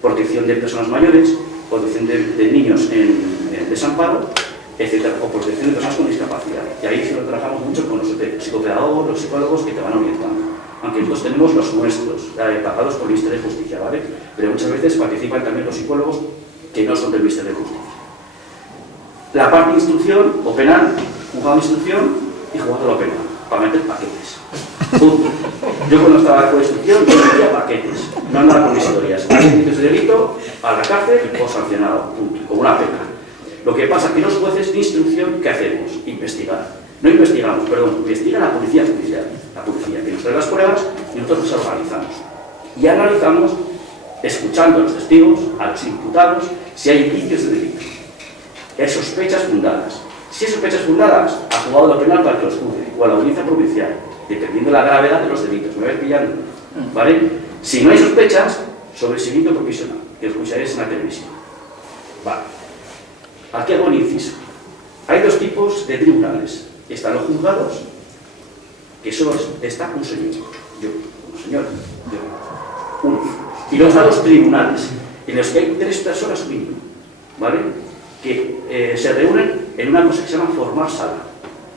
protección de personas mayores, protección de niños en desamparo, etcétera, o protección de personas con discapacidad. Y ahí sí lo trabajamos mucho con los psicopedagogos, los psicólogos que te van orientando. Aunque nosotros tenemos los nuestros, pagados por el Ministerio de Justicia, ¿vale? Pero muchas veces participan también los psicólogos que no son del Ministerio de Justicia. La parte de instrucción o penal, juzgado de instrucción y juzgado de lo penal, para meter paquetes. Punto. Yo cuando estaba con instrucción, yo metía paquetes, no andaba con historias. Hay delitos de delito, a la cárcel o sancionado, punto, como una pena. Lo que pasa es que los jueces de instrucción, ¿qué hacemos? Investigar. No investigamos, perdón, investiga la policía judicial. La policía que nos trae las pruebas y nosotros nos organizamos. Y analizamos, escuchando a los testigos, a los imputados, si hay indicios de delito. Hay sospechas fundadas. Si hay sospechas fundadas, ha juzgado lo penal para que los juzgue, o a la audiencia provincial, dependiendo de la gravedad de los delitos. ¿Me vais pillando? ¿Vale? Si no hay sospechas, sobre el seguimiento provisional, que escucharéis en la televisión. Vale. Aquí hago un inciso. Hay 2 tipos de tribunales. Están los juzgados, que solo está un señor. Yo, un señor, yo. Uno. Y luego están los tribunales, en los que hay 3 personas mínimo, ¿vale? Que se reúnen en una cosa que se llama formar sala.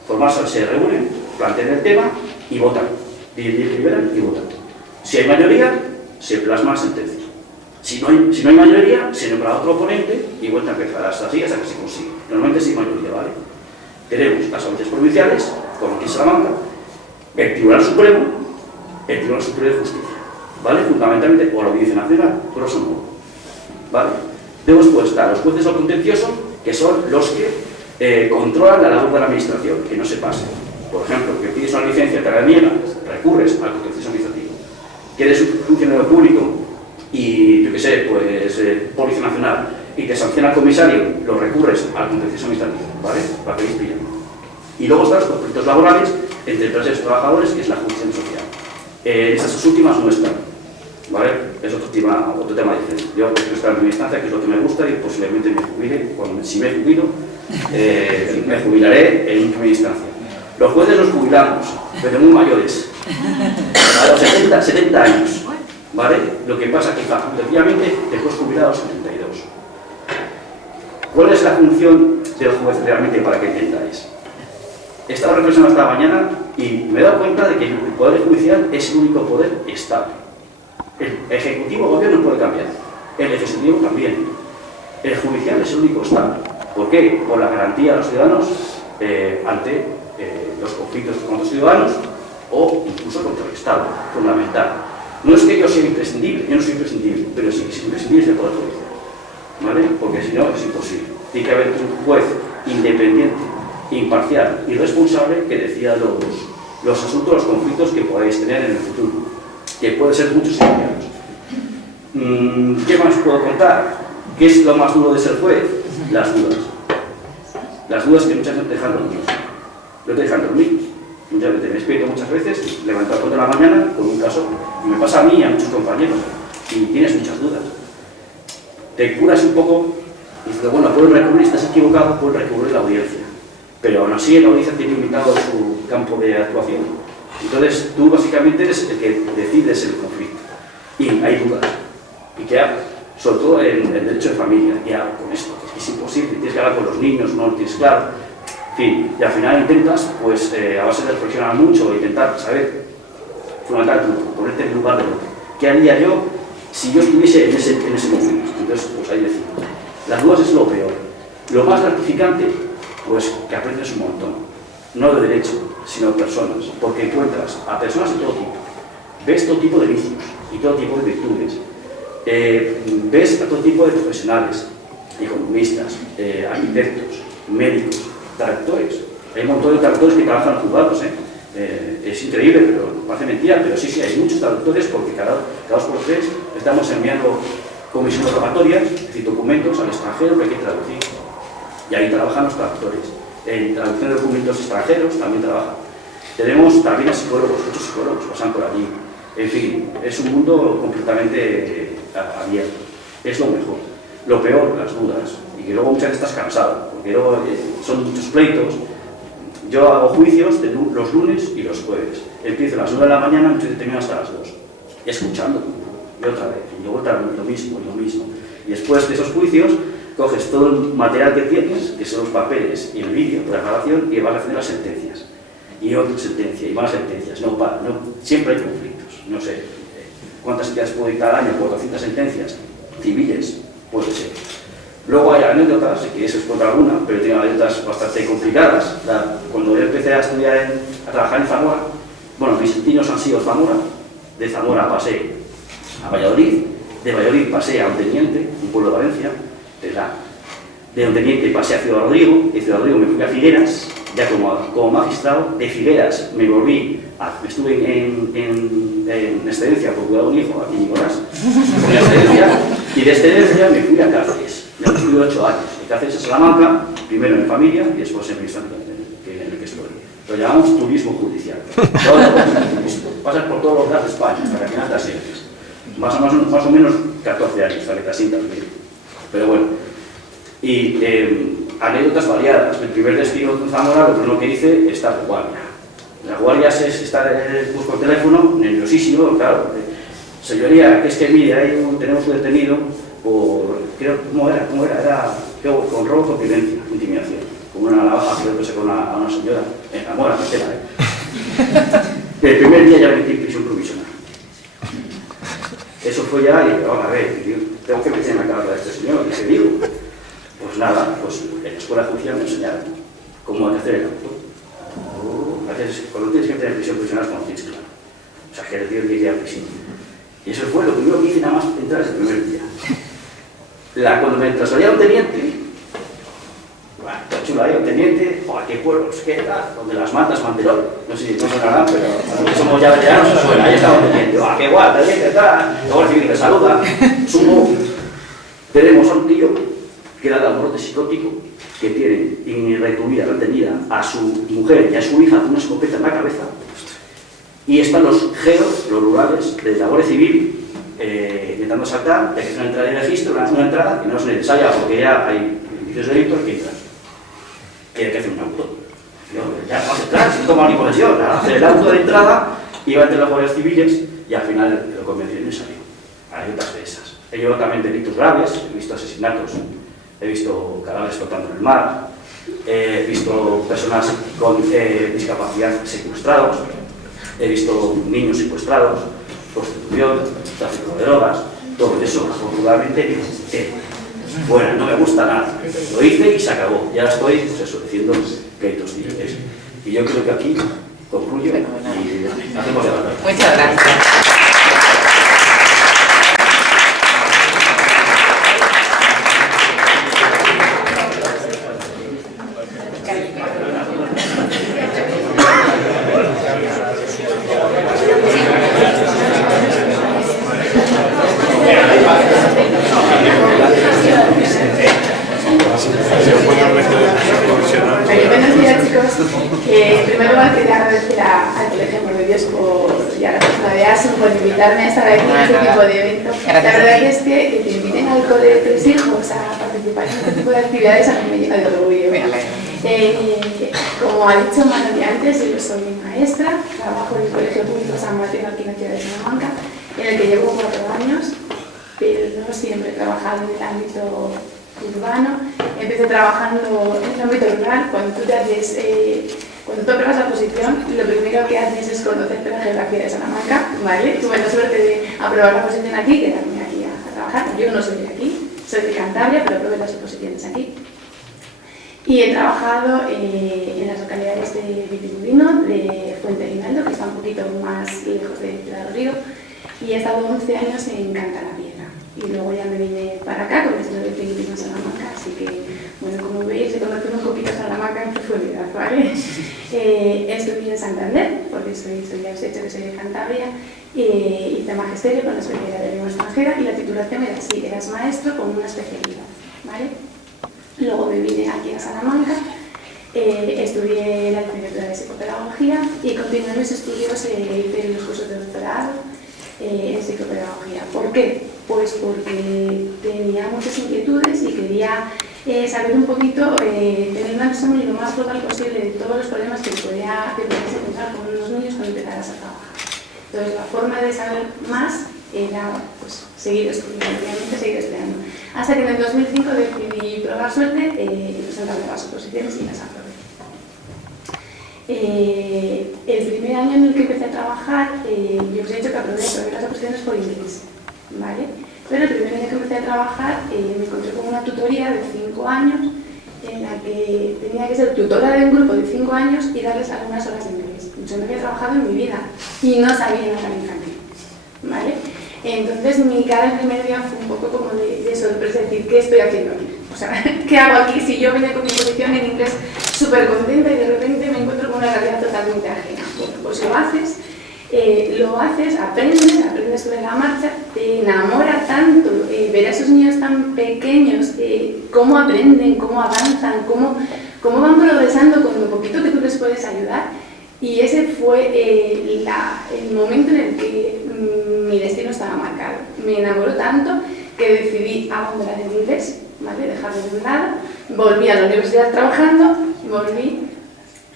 Formar sala, se reúnen, plantean el tema y votan. Deliberan y votan. Si hay mayoría, se plasma la sentencia. Si no hay mayoría, se nombra otro oponente y vuelta a empezar hasta así hasta que se consigue. Normalmente sin mayoría, ¿vale? Tenemos las audiencias provinciales, como aquí en Salamanca, el Tribunal Supremo, el Tribunal Superior de Justicia, ¿vale? Fundamentalmente, o la Audiencia Nacional, grosso modo, ¿vale? Después están los jueces del contencioso, que son los que controlan la labor de la administración, que no se pase. Por ejemplo, que pides una licencia, te la niegan, recurres al contencioso administrativo. Que eres un funcionario público y, yo qué sé, pues Policía Nacional, y te sanciona el comisario, lo recurres al contencioso administrativo, ¿vale? Para que les pillen. Y luego están los conflictos laborales entre empresas y trabajadores, que es la jurisdicción social. Estas 2 últimas no están, ¿vale? Es otro tema diferente. Yo prefiero estar en mi instancia, que es lo que me gusta, y posiblemente me jubile. Si me jubilo, me jubilaré en última instancia. Los jueces los jubilamos, pero muy mayores, a los 70 años, ¿vale? Lo que pasa es que facultativamente te puedes jubilar a los 72. ¿Cuál es la función del juez realmente, para que entendáis? Estaba reflexionando esta mañana y me he dado cuenta de que el Poder Judicial es el único poder estable. El Ejecutivo, el Gobierno puede cambiar, el Legislativo también. El Judicial es el único estable. ¿Por qué? Por la garantía a los ciudadanos ante los conflictos con otros ciudadanos o incluso contra el Estado, fundamental. No es que yo sea imprescindible, yo no soy imprescindible, pero sí que es imprescindible es el Poder Judicial, ¿vale? Porque si no es imposible. Tiene que haber un juez independiente, imparcial y responsable que decida los asuntos, los conflictos que podáis tener en el futuro, que pueden ser muchos y variados. ¿Qué más puedo contar? ¿Qué es lo más duro de ser juez? Las dudas. Las dudas que muchas veces te dejan dormir. No te dejan dormir. Muchas veces me despierto muchas veces, levanto a las 4 de la mañana con un caso, y me pasa a mí y a muchos compañeros, y tienes muchas dudas. Te curas un poco y dices, bueno, puedes recurrir, estás equivocado, puedes recurrir a la audiencia. Pero aún así la audiencia tiene limitado su campo de actuación. Entonces tú básicamente eres el que decides el conflicto. Y hay dudas. ¿Y qué hago? Sobre todo en el derecho de familia. ¿Qué hago con esto? Es imposible. Tienes que hablar con los niños, no lo tienes claro. En fin, y al final intentas, pues a base de reflexionar mucho, intentar saber, fundamentalmente, ponerte en el lugar del otro. ¿Qué haría yo si yo estuviese en ese momento? Entonces, pues ahí decimos. Las dudas es lo peor. Lo más gratificante, pues que aprendes un montón. No de derecho, sino de personas. Porque encuentras a personas de todo tipo. Ves todo tipo de vicios y todo tipo de virtudes. Ves a todo tipo de profesionales, economistas, arquitectos, médicos, traductores. Hay un montón de traductores que trabajan juzgados, es increíble, pero parece mentira, pero sí, hay muchos traductores porque cada 2 por 3 estamos enviando comisiones rogatorias, es decir, documentos al extranjero que hay que traducir. Y ahí trabajan los traductores. En traducción de documentos extranjeros también trabajan. Tenemos también a psicólogos, muchos psicólogos pasan por allí. En fin, es un mundo completamente abierto. Es lo mejor. Lo peor, las dudas. Y que luego muchas veces estás cansado, porque luego son muchos pleitos. Yo hago juicios los lunes y los jueves. Empiezo a las 9 de la mañana y termino hasta las 2. Escuchando. Y otra vez. Y luego lo mismo, y lo mismo. Y después de esos juicios, coges todo el material que tienes, que son los papeles y el vídeo de la grabación, y vas a hacer las sentencias. Y otra sentencia, y más sentencias. No, siempre hay conflictos. No sé cuántas sentencias puedo dictar al año, 400 sentencias civiles, puede ser. Luego hay anécdotas, si quieres explicar alguna, pero tiene anécdotas bastante complicadas. Cuando yo empecé a estudiar, a trabajar en Zamora, bueno, mis destinos han sido Zamora. De Zamora pasé a Valladolid, de Valladolid pasé a Onteniente, un pueblo de Valencia, de Onteniente pasé a Ciudad Rodrigo, de Ciudad Rodrigo me fui a Figueras, ya como magistrado. De Figueras me volví, estuve en excedencia por cuidado de un hijo, aquí Nicolás, y de excedencia me fui a Cáceres. Me estuve 8 años, de Cáceres a Salamanca, primero en familia y después en mi estado en el que estoy. Lo llamamos turismo judicial. Pasas por todos los lados de España, hasta que al final te asientes. Más o menos 14 años, hasta que te asientas bien. Pero bueno, y anécdotas variadas. El primer destino de Zamora, lo primero que hice, es estar de guardia. La guardia es estar busco el teléfono, nerviosísimo, claro. Señoría, que es que mire, tenemos un detenido por, creo, ¿cómo era? Creo, con robo con violencia, intimidación. Como una navaja, creo que se con a una señora, en Zamora, El primer día ya me metí en prisión provisional. Eso fue ya, y a ver, tengo que meter en la cabeza de este señor, ¿y qué digo? Pues nada, pues en la escuela judicial me enseñaron cómo hay que hacer el auto. Cuando tienes que tener prisión provisional, cuando tienes claro. O sea, que el tío que ir a prisión. Y eso fue lo primero que hice nada más entrar ese primer día. Cuando me trasladé a un teniente, bueno, está chulo ahí, un teniente, qué pueblos, qué tal, donde las matas, Mantelón, no sé si no sonarán, pero cuando somos ya veteranos, se suena, ahí estaba un teniente, qué guay, teniente, tal, luego el civil te saluda, sumo. Tenemos a un tío que le ha dado un brote psicótico, que tiene retenida a su mujer y a su hija con una escopeta en la cabeza, y están los GEOs, los rurales, de la Guardia Civil, intentando saltar, hay que hacer una entrada de registro, una entrada que no es necesaria porque ya hay indicios de delito que entran. Y hay que hacer un auto. Ya vas a entrar, sin tomar ni posesión, hacer el auto de entrada, iba entre las guardias civiles y al final lo convencieron y salió. Hay otras de esas. He llevado también delitos graves, he visto asesinatos, he visto cadáveres flotando en el mar, He visto personas con discapacidad secuestrados, he visto niños secuestrados, prostitución, tráfico de drogas, todo eso afortunadamente fuera, no me gusta nada. Lo hice y se acabó, ya estoy diciendo que hay 2 niveles. Y yo creo que aquí concluyo y hacemos de verdad. Muchas gracias. Buenos días, chicos. En primer lugar, quería agradecer al Colegio Amor de Dios y a la persona de ASUM por invitarme a estar aquí en este tipo de eventos. La verdad es que te inviten al cole de tus hijos a participar en este tipo de actividades a mí me llena de orgullo. Como ha dicho Manoli antes, yo soy maestra, trabajo en el Colegio Público San Mateo aquí en la ciudad de Salamanca, en el que llevo 4 años, pero no siempre he trabajado en el ámbito urbano. Empecé trabajando en el ámbito rural. Cuando tú apruebas la oposición, lo primero que haces es conocerte la geografía de Salamanca, ¿vale? Tuve la suerte de aprobar la oposición aquí, quedarme aquí a trabajar. Yo no soy de aquí, soy de Cantabria, pero aprobé las oposiciones aquí. Y he trabajado en las localidades de Vitigudino, de Fuente Rinaldo, que está un poquito más lejos de Ciudad Río, y he estado 11 años en Cantalapiedra. Y luego ya me vine para acá con el estudio de Filipinas en Salamanca, así que, bueno, como veis, he conocido un poquito Salamanca en profundidad, ¿vale? Estudié en Santander, porque ya os he dicho que soy de Cantabria, hice magisterio con la especialidad de lengua extranjera y la titulación era así, eras maestro con una especialidad, ¿vale? Luego me vine aquí a Salamanca, estudié la licenciatura de psicopedagogía y continué mis estudios, hice los cursos de doctorado en psicopedagogía. ¿Por qué? Pues porque tenía muchas inquietudes y quería saber un poquito, tener una visión lo más total posible de todos los problemas que podías encontrar con los niños cuando empezaras a trabajar. Entonces la forma de saber más era pues, seguir estudiando, realmente seguir estudiando. Hasta que en el 2005 decidí probar suerte y presentarme a las oposiciones y las aprobé. El primer año en el que empecé a trabajar, yo os he dicho que aprobé las oposiciones por inglés, ¿vale? Pero el primer año que empecé a trabajar me encontré con una tutoría de 5 años en la que tenía que ser tutora de un grupo de 5 años y darles algunas horas de inglés. Yo no había trabajado en mi vida y no sabía nada de infantil, ¿vale? Entonces mi cara el primer día fue un poco como de sorpresa, decir, ¿qué estoy haciendo aquí? O sea, ¿qué hago aquí si yo venía con mi posición en inglés súper contenta y de repente me encuentro con una realidad totalmente ajena? Bueno, pues lo haces, aprendes sobre la marcha, te enamora tanto ver a esos niños tan pequeños, cómo aprenden, cómo avanzan, cómo van progresando con lo poquito que tú les puedes ayudar. Y ese fue el momento en el que mi destino estaba marcado. Me enamoró tanto que decidí abandonar el inglés, ¿vale? Dejarlo de un lado, volví a la universidad trabajando,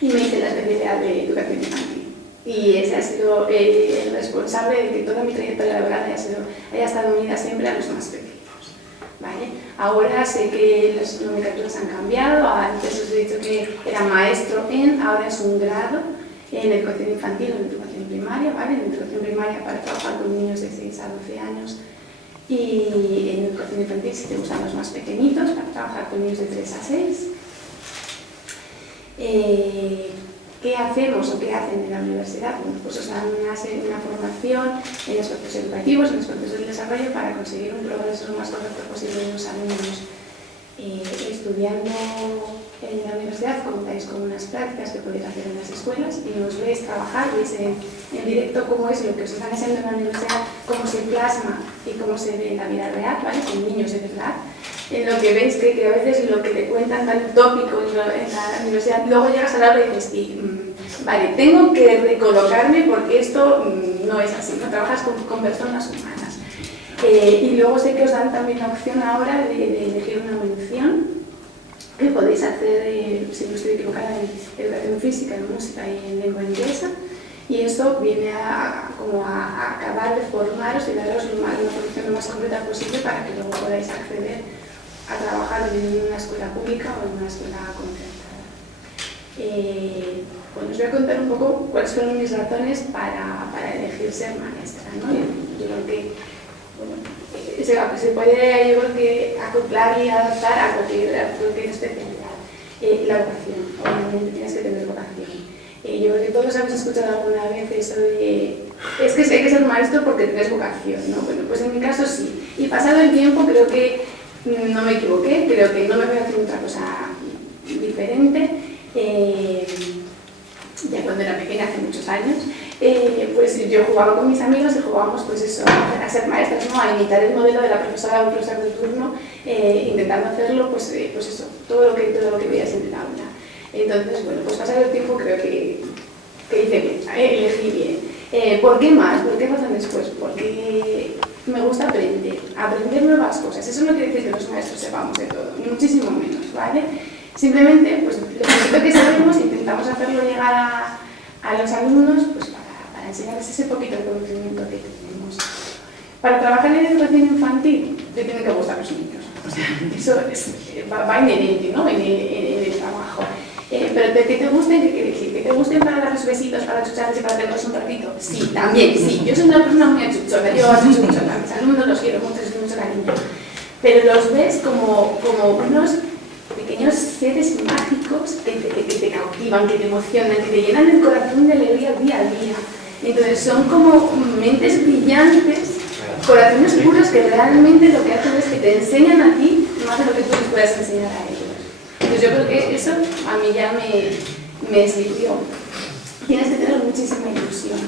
y me hice la especialidad de educación infantil. Y ese ha sido el responsable de que toda mi trayectoria laboral haya estado unida siempre a los más pequeños, ¿vale? Ahora sé que las nomenclaturas han cambiado, antes os he dicho que era maestro ahora es un grado en educación infantil o en educación primaria, ¿vale? En educación primaria para trabajar con niños de 6 a 12 años y en educación infantil si te gustan los más pequeñitos para trabajar con niños de 3 a 6. ¿Qué hacemos o qué hacen en la universidad? Bueno, pues os dan una formación en los procesos educativos, en los procesos de desarrollo para conseguir un progreso lo más correcto posible de los alumnos. Estudiando en la universidad contáis con unas prácticas que podéis hacer en las escuelas y os veis trabajar, veis en directo cómo es lo que os están enseñando en la universidad, cómo se plasma y cómo se ve en la vida real, ¿vale? Con niños de verdad. En lo que veis que a veces lo que te cuentan tan tópico en la universidad, luego llegas a la hora y dices, vale, tengo que recolocarme porque esto no es así, no trabajas con personas humanas. Y luego sé que os dan también la opción ahora de elegir una mención que podéis hacer, si no estoy equivocada, en educación física, en música y en lengua inglesa. Y eso viene a acabar de formaros y daros una formación lo más completa posible para que luego podáis acceder a trabajar en una escuela pública o en una escuela concertada. Bueno, os voy a contar un poco cuáles fueron mis razones para elegir ser maestra, ¿no? Yo creo que bueno, se puede, yo creo que acoplar y adaptar a cualquier especialidad. La vocación, obviamente tienes que tener vocación. Yo creo que todos habéis escuchado alguna vez eso de es que hay que ser maestro porque tienes vocación, ¿no? Bueno, pues en mi caso sí. Y pasado el tiempo creo que no me equivoqué, creo que no me voy a hacer otra cosa diferente. Ya cuando era pequeña, hace muchos años, pues yo jugaba con mis amigos y jugábamos pues eso, a ser maestras, ¿no? A imitar el modelo de la profesora o profesor de turno, intentando hacerlo, pues eso, todo lo que veías en el aula. Entonces, bueno, pues pasado el tiempo creo que hice bien, elegí bien. ¿Por qué más? ¿Por qué razones? Pues porque me gusta aprender nuevas cosas. Eso no quiere decir que los maestros sepamos de todo, ni muchísimo menos, ¿vale? Simplemente, pues lo que sabemos, intentamos hacerlo llegar a los alumnos pues, para enseñarles ese poquito de conocimiento que tenemos. Para trabajar en educación infantil, te tienen que gustar los niños. O sea, eso va inherente, ¿no? en el trabajo. Pero que te gusten, ¿qué quiere decir? ¿Que te gusten para dar los besitos, para chucharles y para tenerlos un ratito? Sí, también, sí. Yo soy una persona muy achuchona, yo achucho mucho a mis alumnos, los quiero mucho, les doy mucho cariño. Pero los ves como unos pequeños seres mágicos que te cautivan, que te emocionan, que te llenan el corazón de alegría día a día. Entonces son como mentes brillantes, corazones puros que realmente lo que hacen es que te enseñan a ti más de lo que tú les puedas enseñar a ellos. Entonces yo creo que eso a mí ya me sirvió. Tienes que tener muchísima ilusión.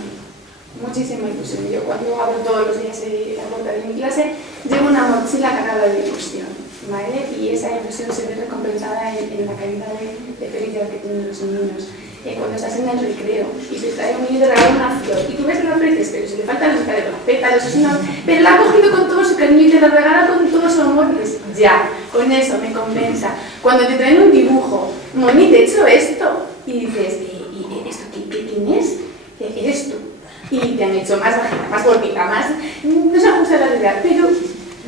Muchísima ilusión. Yo cuando abro todos los días la puerta de mi clase, llevo una mochila cargada de ilusión, ¿vale? Y esa ilusión se ve recompensada en la calidad de felicidad que tienen los niños. Cuando estás en el recreo y te trae un niño de regalo una flor y tú ves que la ofreces, pero si le falta la mitad de los pétalos, pero la ha cogido con todo su cariño y te la regala con todo su amor, pues ya, con eso me compensa. Cuando te traen un dibujo, Moni, te he hecho esto, y dices, ¿y esto quién es? Eres tú. Y te han hecho más bajita, más gordita, más... no se ajusta a la realidad, pero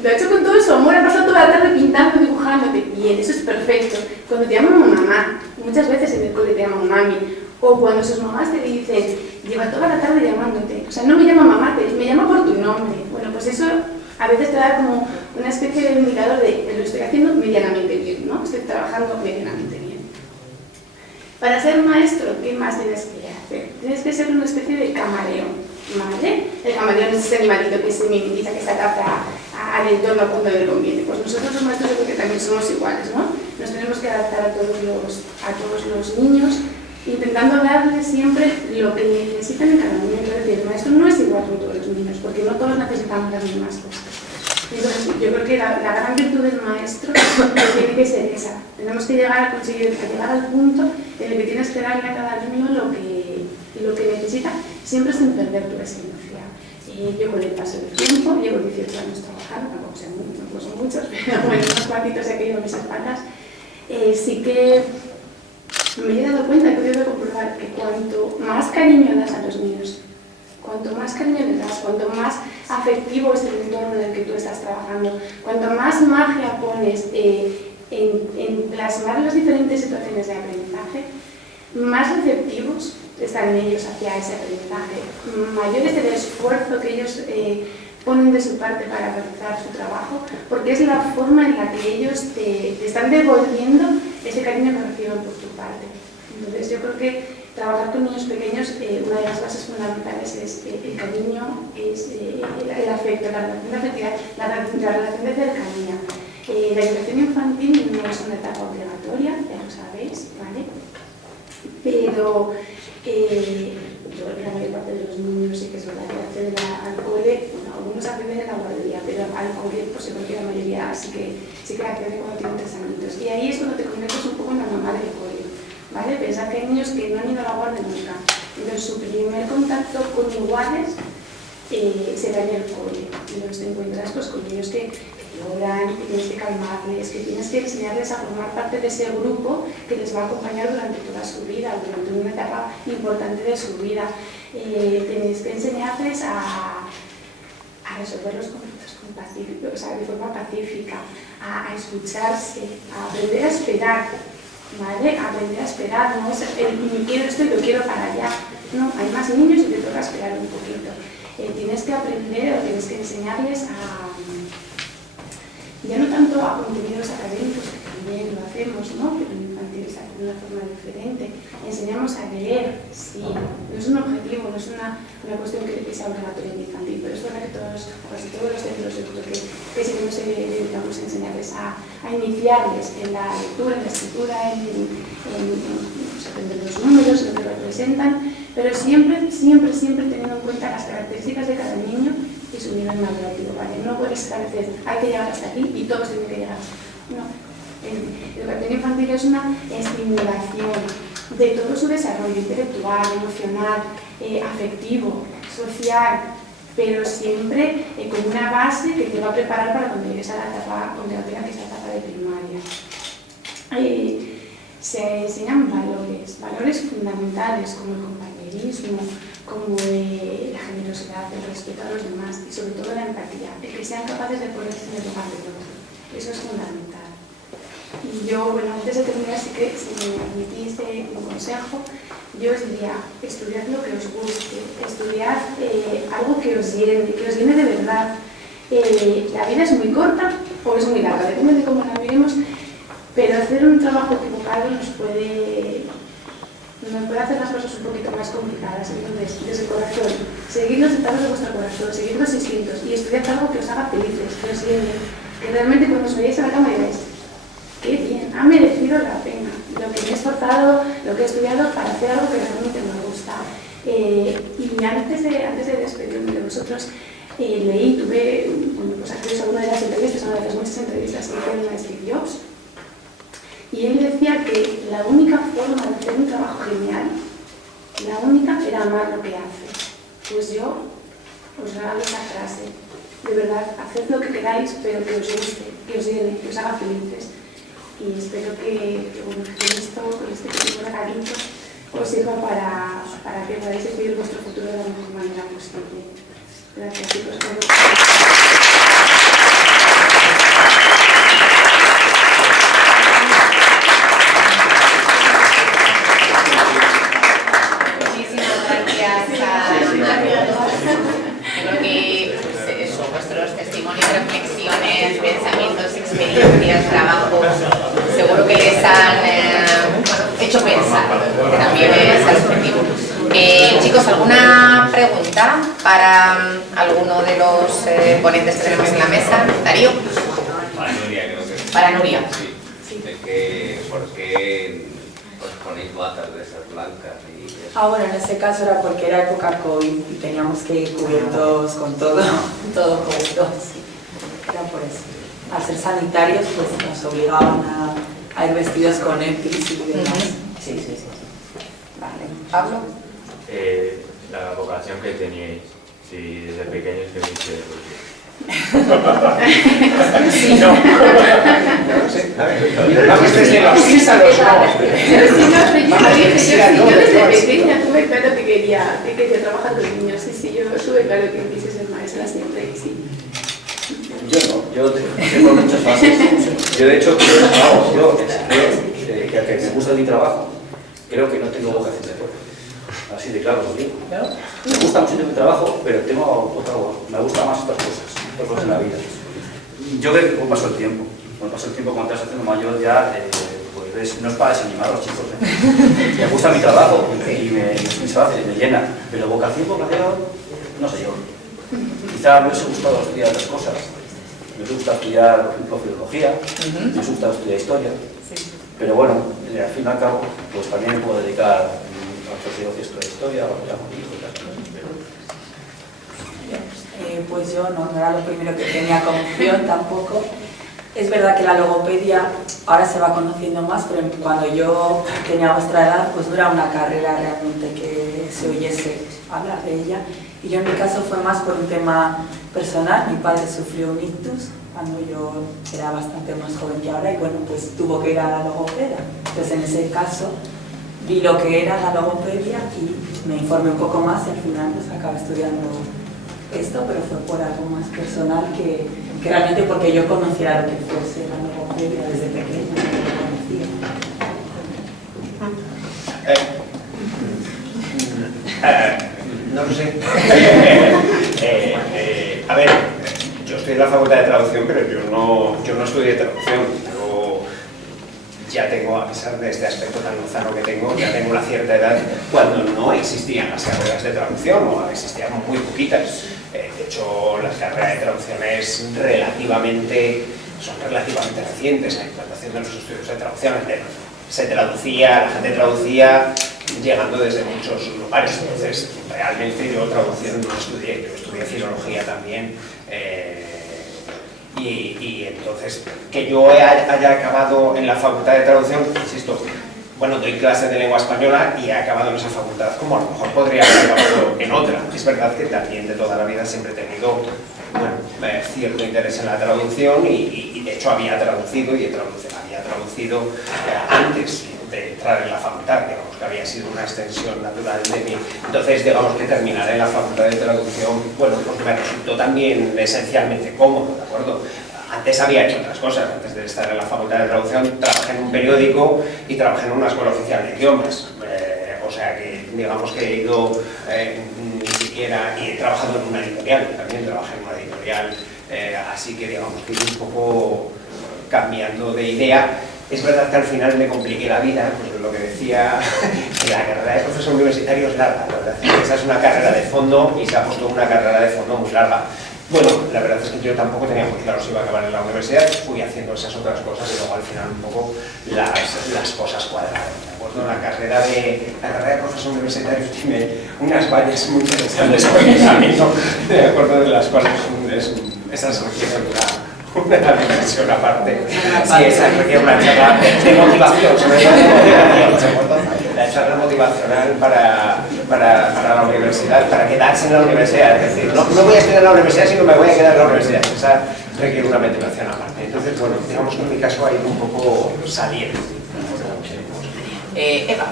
lo ha hecho con todo su amor, ha pasado toda la tarde pintando, dibujándote, bien, eso es perfecto. Cuando te llaman mamá, muchas veces en el cole te llaman mami, o cuando sus mamás te dicen, lleva toda la tarde llamándote, o sea, no me llama mamá, me llama por tu nombre. Bueno, pues eso a veces te da como una especie de indicador de lo estoy haciendo medianamente bien, ¿no? Estoy trabajando medianamente bien. Para ser maestro, ¿qué más tienes que hacer? Tienes que ser una especie de camaleón, ¿vale? El camaleón es ese animalito que se mimetiza, que se adapta al entorno a punto de conviene. Pues nosotros los maestros yo creo que también somos iguales, ¿no? Nos tenemos que adaptar a todos los niños, intentando darles siempre lo que necesitan en cada momento. Es decir, el maestro no es igual con todos los niños, porque no todos necesitamos las mismas cosas. Entonces, yo creo que la gran virtud del maestro tiene que ser esa. Tenemos que llegar al punto en el que tienes que darle a cada niño lo que necesita, siempre sin perder tu esencia. Yo con el paso del tiempo, llevo 18 años trabajando, tampoco son muchos, pero bueno, unos cuantitos he caído en mis espaldas. Sí que me he dado cuenta, he podido comprobar que cuanto más cariño das a los niños, cuanto más cariño le das, cuanto más afectivo es el entorno en el que tú estás trabajando, cuanto más magia pones en plasmar las diferentes situaciones de aprendizaje, más receptivos están ellos hacia ese aprendizaje, mayor es el esfuerzo que ellos ponen de su parte para realizar su trabajo, porque es la forma en la que ellos te están devolviendo ese cariño que reciben por tu parte. Entonces yo creo que trabajar con niños pequeños, una de las bases fundamentales es el cariño, es el afecto, la relación de afectividad, la relación de cercanía. La educación infantil no es una etapa obligatoria, ya lo sabéis, ¿vale? Pero yo creo que la mayor parte de los niños sí que es verdad que acceden al cole, bueno, algunos acceden en la guardería, pero al cole pues yo creo que la mayoría sí que acceden cuando tienen 3 añitos. Y ahí es cuando te conviertes un poco en la mamá del cole, ¿vale? Pensad que hay niños que no han ido a la guardia nunca, entonces su primer contacto con iguales será en el cole. Entonces te encuentras pues, con niños que lloran, que tienes que calmarles, que tienes que enseñarles a formar parte de ese grupo que les va a acompañar durante toda su vida, durante una etapa importante de su vida. Tenéis que enseñarles a resolver los conflictos de forma pacífica, a escucharse, a aprender a esperar, ¿vale? Aprender a esperar, no es ni quiero esto y lo quiero para allá. No, hay más niños y te toca esperar un poquito. Tienes que aprender o tienes que enseñarles ya no tanto a contenidos académicos, que también lo hacemos, ¿no? Pero en infantil se hace de una forma diferente. Enseñamos a leer, sí, no es un objetivo, no es una cuestión que sea obligatoria en infantil, pero es verdad que casi todos los centros que sí que nos dedicamos a enseñarles a iniciarles en la lectura, en la escritura, en aprender los números, lo que representan, pero siempre teniendo en cuenta las características de cada niño y su nivel madurativo, ¿vale? No puedes establecer, hay que llegar hasta aquí y todos tienen que llegar. No. Educación infantil es una estimulación de todo su desarrollo intelectual, emocional, afectivo, social, pero siempre con una base que te va a preparar para cuando llegues a la etapa, cuando tengas que esa etapa de primaria. Se enseñan valores fundamentales como el compañerismo, como la generosidad, el respeto a los demás y sobre todo la empatía, el que sean capaces de ponerse en el lugar del otro. Eso es fundamental. Y yo, bueno, antes de terminar, sí que si me permitís un consejo, yo os diría, estudiad lo que os guste, estudiad algo que os llene de verdad. La vida es muy corta o es muy larga, depende de cómo la miremos, pero hacer un trabajo equivocado nos puede hacer las cosas un poquito más complicadas. Entonces, desde el corazón, seguid los dictados de vuestro corazón, seguid los instintos y estudiad algo que os haga felices, que os llene, que realmente cuando os vayáis a la cama digáis, qué bien, ha merecido la pena lo que me he esforzado, lo que he estudiado para hacer algo que realmente me gusta. Y antes de despedirme de vosotros, tuve acceso a una de las entrevistas, una de las muchas entrevistas que hicieron a Steve Jobs, y él decía que la única forma de hacer un trabajo genial, la única, era amar lo que hace. Pues yo os regalo esa frase. De verdad, haced lo que queráis, pero que os guste, que os llene, que os haga felices. Y espero que con este pequeño regalito os sirva para que podáis decidir vuestro futuro de la mejor manera posible. Gracias, chicos. Reflexiones, pensamientos, experiencias, trabajos, seguro que les han hecho pensar, que también es el objetivo. Chicos, ¿alguna pregunta para alguno de los ponentes que tenemos en la mesa? Darío. Para Nuria, creo que. Para Nuria. Sí. ¿Por qué os ponéis batas de esas blancas? Bueno, en ese caso era porque era época COVID y teníamos que ir cubiertos con todo cubiertos. Era por eso. Al ser sanitarios, pues nos obligaban a ir vestidos con EPIs y demás. Sí. Vale. ¿Pablo? La vocación que teníais, si desde pequeños que viste Sí. No lo sé. Vamos desde los sí a los no. Yo desde pequeña tuve claro que quería trabajar con niños. Sí, yo tuve claro que quise ser maestra siempre, sí. Yo no, yo tengo muchas fases. Yo de hecho, que me gusta mi trabajo, creo que no tengo vocación de fuera. Así de claro lo digo. Me gusta mucho mi trabajo, pero tengo me gusta más otras cosas en la vida. Yo creo que con paso el tiempo, cuando te vas haciendo mayor ya, pues no es para desanimar a los chicos. Me gusta mi trabajo y me llena, pero vocación, no sé yo. Quizá me hubiese gustado estudiar otras cosas. Me gusta estudiar, por ejemplo, filología, me gusta estudiar historia, pero bueno, al fin y al cabo, pues también me puedo dedicar a otros negocios de historia, o a Pues yo no era lo primero que tenía como opción tampoco. Es verdad que la logopedia ahora se va conociendo más, pero cuando yo tenía vuestra edad, pues no era una carrera realmente que se oyese hablar de ella. Y yo en mi caso fue más por un tema personal. Mi padre sufrió un ictus cuando yo era bastante más joven que ahora y bueno, pues tuvo que ir a la logopeda. Entonces en ese caso vi lo que era la logopedia y me informé un poco más y al final pues acabé estudiando esto, pero fue por algo más personal que realmente porque yo conocía lo que fuese la logopedia desde pequeña, no lo conocía. No lo sé. A ver, yo estoy en la Facultad de Traducción, pero yo no estudié traducción. Yo ya tengo, a pesar de este aspecto tan lozano que tengo, ya tengo una cierta edad cuando no existían las carreras de traducción, o existían muy poquitas. De hecho, las carreras de traducción son relativamente recientes, la implantación de los estudios de traducción. La gente traducía llegando desde muchos lugares. Entonces, realmente yo traducción no estudié, yo estudié filología también. Y entonces, que yo haya acabado en la Facultad de Traducción, insisto, bueno, doy clases de lengua española y he acabado en esa facultad, como a lo mejor podría haber acabado en otra. Es verdad que también de toda la vida siempre he tenido cierto interés en la traducción y de hecho había traducido antes de entrar en la facultad, digamos que había sido una extensión natural de mí. Entonces, digamos que terminar en la Facultad de Traducción, bueno, pues me resultó también esencialmente cómodo, ¿de acuerdo? Antes había hecho otras cosas. Antes de estar en la Facultad de Traducción trabajé en un periódico y trabajé en una escuela oficial de idiomas. O sea que digamos que he ido ni siquiera, y he trabajado en una editorial, también trabajé en una editorial, así que digamos que he ido un poco cambiando de idea. Es verdad que al final me compliqué la vida, pues lo que decía, que la carrera de profesor universitario es larga. La verdad es que esa es una carrera de fondo y se ha puesto una carrera de fondo muy larga. Bueno, la verdad es que yo tampoco tenía muy claro si iba a acabar en la universidad, fui haciendo esas otras cosas y luego al final un poco las cosas cuadraron, ¿de acuerdo? La carrera de profesor universitario tiene unas vallas muy interesantes por el camino, ¿de acuerdo? De las cuales esas requieren una dimensión aparte. Sí, esa requiere una charla de motivación, sobre todo de motivación, ¿de acuerdo? La charla motivacional para la universidad, para quedarse en la universidad. Es decir, no voy a estudiar en la universidad, sino me voy a quedar en la universidad. Esa requiere una motivación aparte. Entonces, bueno, digamos que en mi caso ha ido un poco saliendo. Eva.